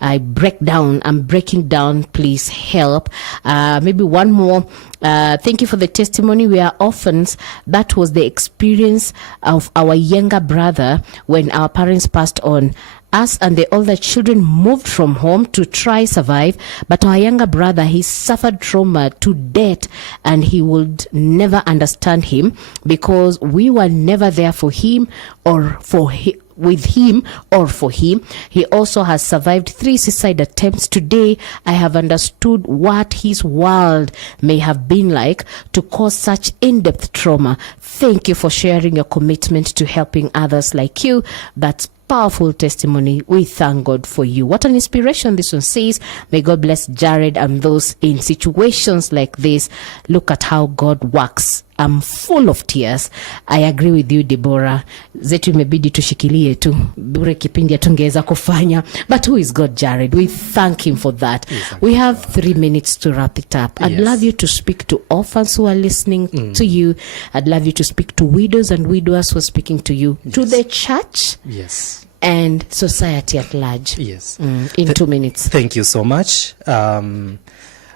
I'm breaking down. Please help. Maybe one more. Thank you for the testimony. We are orphans. That was the experience of our younger brother when our parents passed on. Us and the older children moved from home to try survive, but our younger brother, he suffered trauma to death, and he would never understand him because we were never there for him or for him. With him or for him. He also has survived 3 suicide attempts. Today, I have understood what his world may have been like to cause such in-depth trauma. Thank you for sharing your commitment to helping others like you. That's powerful testimony. We thank God for you. What an inspiration. This one says, may God bless Jared and those in situations like this. Look at how God works. I'm full of tears. I agree with you, Deborah. Zetu imebidi tushikilie tu. Bure kipindi atungeza kufanya. But who is God, Jared? We thank him for that. We have 3 minutes to wrap it up. I'd love you to speak to orphans who are listening to you. I'd love you to speak to widows and widowers who are speaking to you. To the church. Yes. And society at large. Yes. In 2 minutes. Thank you so much.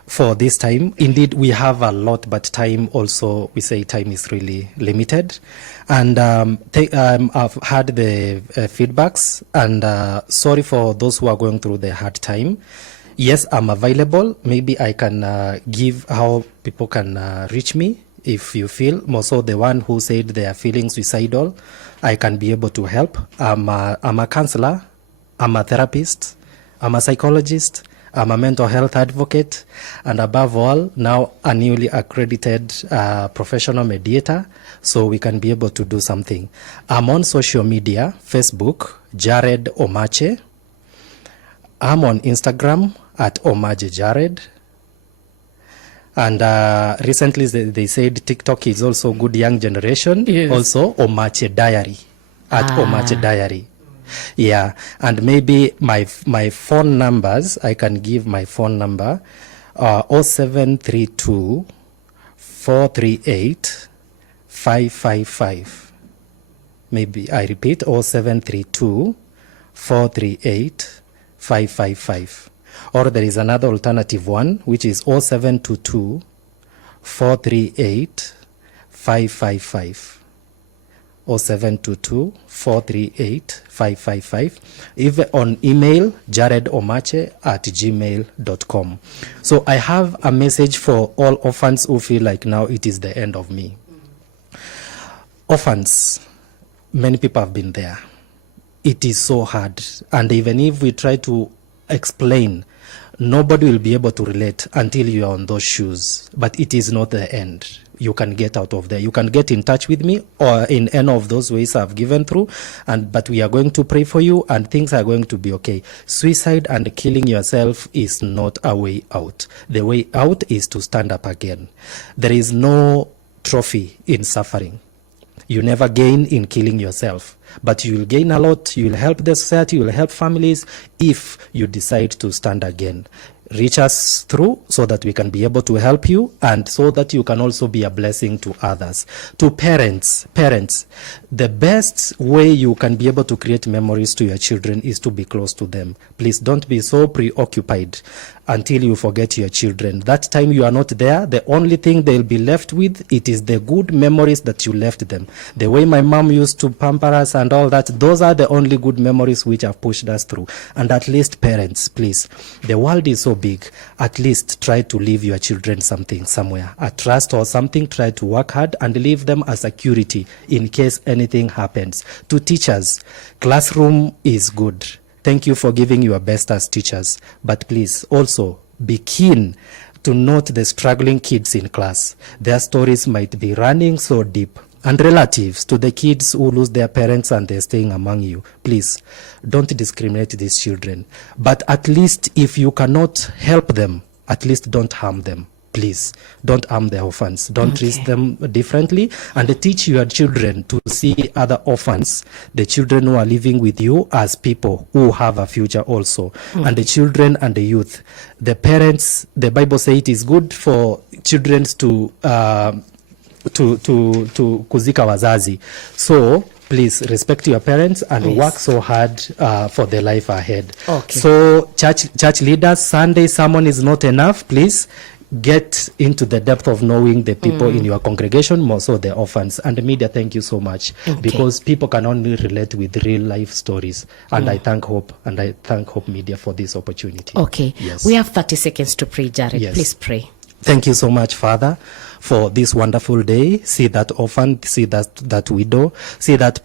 For this time, indeed, we have a lot, but time also, we say time is really limited. And I've had the feedbacks, and sorry for those who are going through the hard time. Yes, I'm available. Maybe I can give how people can reach me. If you feel more so the one who said they are feeling suicidal, I can be able to help. I'm a counselor. I'm a therapist. I'm a psychologist, I'm a mental health advocate, and above all, now a newly accredited professional mediator, so we can be able to do something. I'm on social media, Facebook, Jared Omache. I'm on Instagram at Omache Jared. And recently they said TikTok is also good young generation. Yes. Also, Omache Diary at Omache Diary. Yeah, and maybe my phone numbers, I can give my phone number, 0732 438 555. Maybe I repeat, 0732 438 555. Or there is another alternative one, which is 0722 438 555. 0722 438 555. Even on email, jaredomache@gmail.com. So I have a message for all orphans who feel like now it is the end of me. Orphans, many people have been there. It is so hard. And even if we try to explain, nobody will be able to relate until you are on those shoes. But it is not the end. You can get out of there. You can get in touch with me or in any of those ways I've given through. But we are going to pray for you and things are going to be okay. Suicide and killing yourself is not a way out. The way out is to stand up again. There is no trophy in suffering. You never gain in killing yourself, but you will gain a lot. You will help the society, you will help families if you decide to stand again. Reach us through so that we can be able to help you and so that you can also be a blessing to others. To parents, the best way you can be able to create memories to your children is to be close to them. Please don't be so preoccupied until you forget your children. That time you are not there, the only thing they'll be left with, it is the good memories that you left them. The way my mom used to pamper us and all that, those are the only good memories which have pushed us through. And at least parents, please, the world is so big. At least try to leave your children something somewhere, a trust or something. Try to work hard and leave them a security in case anything happens. To teachers, classroom is good. Thank you for giving your best as teachers, but please also be keen to note the struggling kids in class. Their stories might be running so deep. And relatives, to the kids who lose their parents and they're staying among you, please don't discriminate these children. But at least if you cannot help them, at least don't harm them. Please don't harm the orphans. Don't treat them differently, and teach your children to see other orphans, the children who are living with you, as people who have a future also. And the children and the youth, the parents, the Bible says it is good for children to kuzika wazazi. So please respect your parents and work so hard for the life ahead. Okay. So church leaders, Sunday sermon is not enough. Please get into the depth of knowing the people in your congregation, more so the orphans. And the media, thank you so much, because people can only relate with real life stories. And I thank Hope Media for this opportunity. Okay. Yes. We have 30 seconds to pray, Jared. Yes. Please pray. Thank you so much, Father, for this wonderful day. See that orphan, see that widow, see that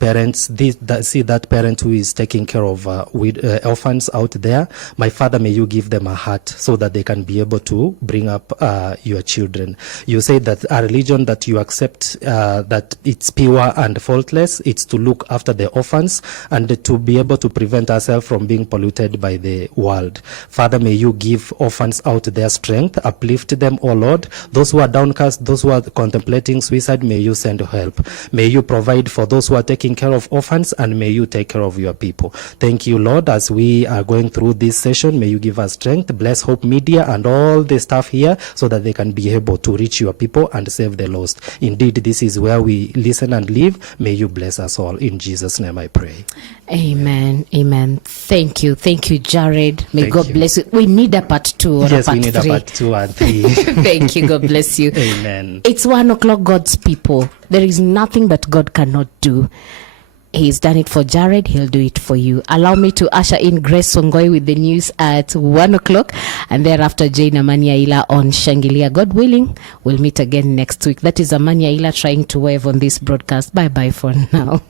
see that parent who is taking care of orphans out there. My Father, may you give them a heart so that they can be able to bring up your children. You say that a religion that you accept, that it's pure and faultless, it's to look after the orphans and to be able to prevent ourselves from being polluted by the world. Father, may you give orphans out their strength, uplift them, oh Lord. Those who are downcast, those who are contemplating suicide, may you send help. May you provide for those who are taking care of orphans, and may you take care of your people. Thank you, Lord, as we are going through this session. May you give us strength. Bless Hope Media and all the staff here so that they can be able to reach your people and save the lost. Indeed, this is where we listen and live. May you bless us all. In Jesus' name I pray. Amen. Amen. Thank you. Thank you, Jared. May Thank God you. bless you. We need a part 2 or Yes, a part we need 3. a part 2 and 3. Thank you. God bless you. Amen. It's 1 o'clock, God's people. There is nothing that God cannot do. He's done it for Jared. He'll do it for you. Allow me to usher in Grace Kirwaye with the news at 1 o'clock. And thereafter, Jane Amaniaila on Shangilia. God willing, we'll meet again next week. That is Amaniaila trying to wave on this broadcast. Bye-bye for now.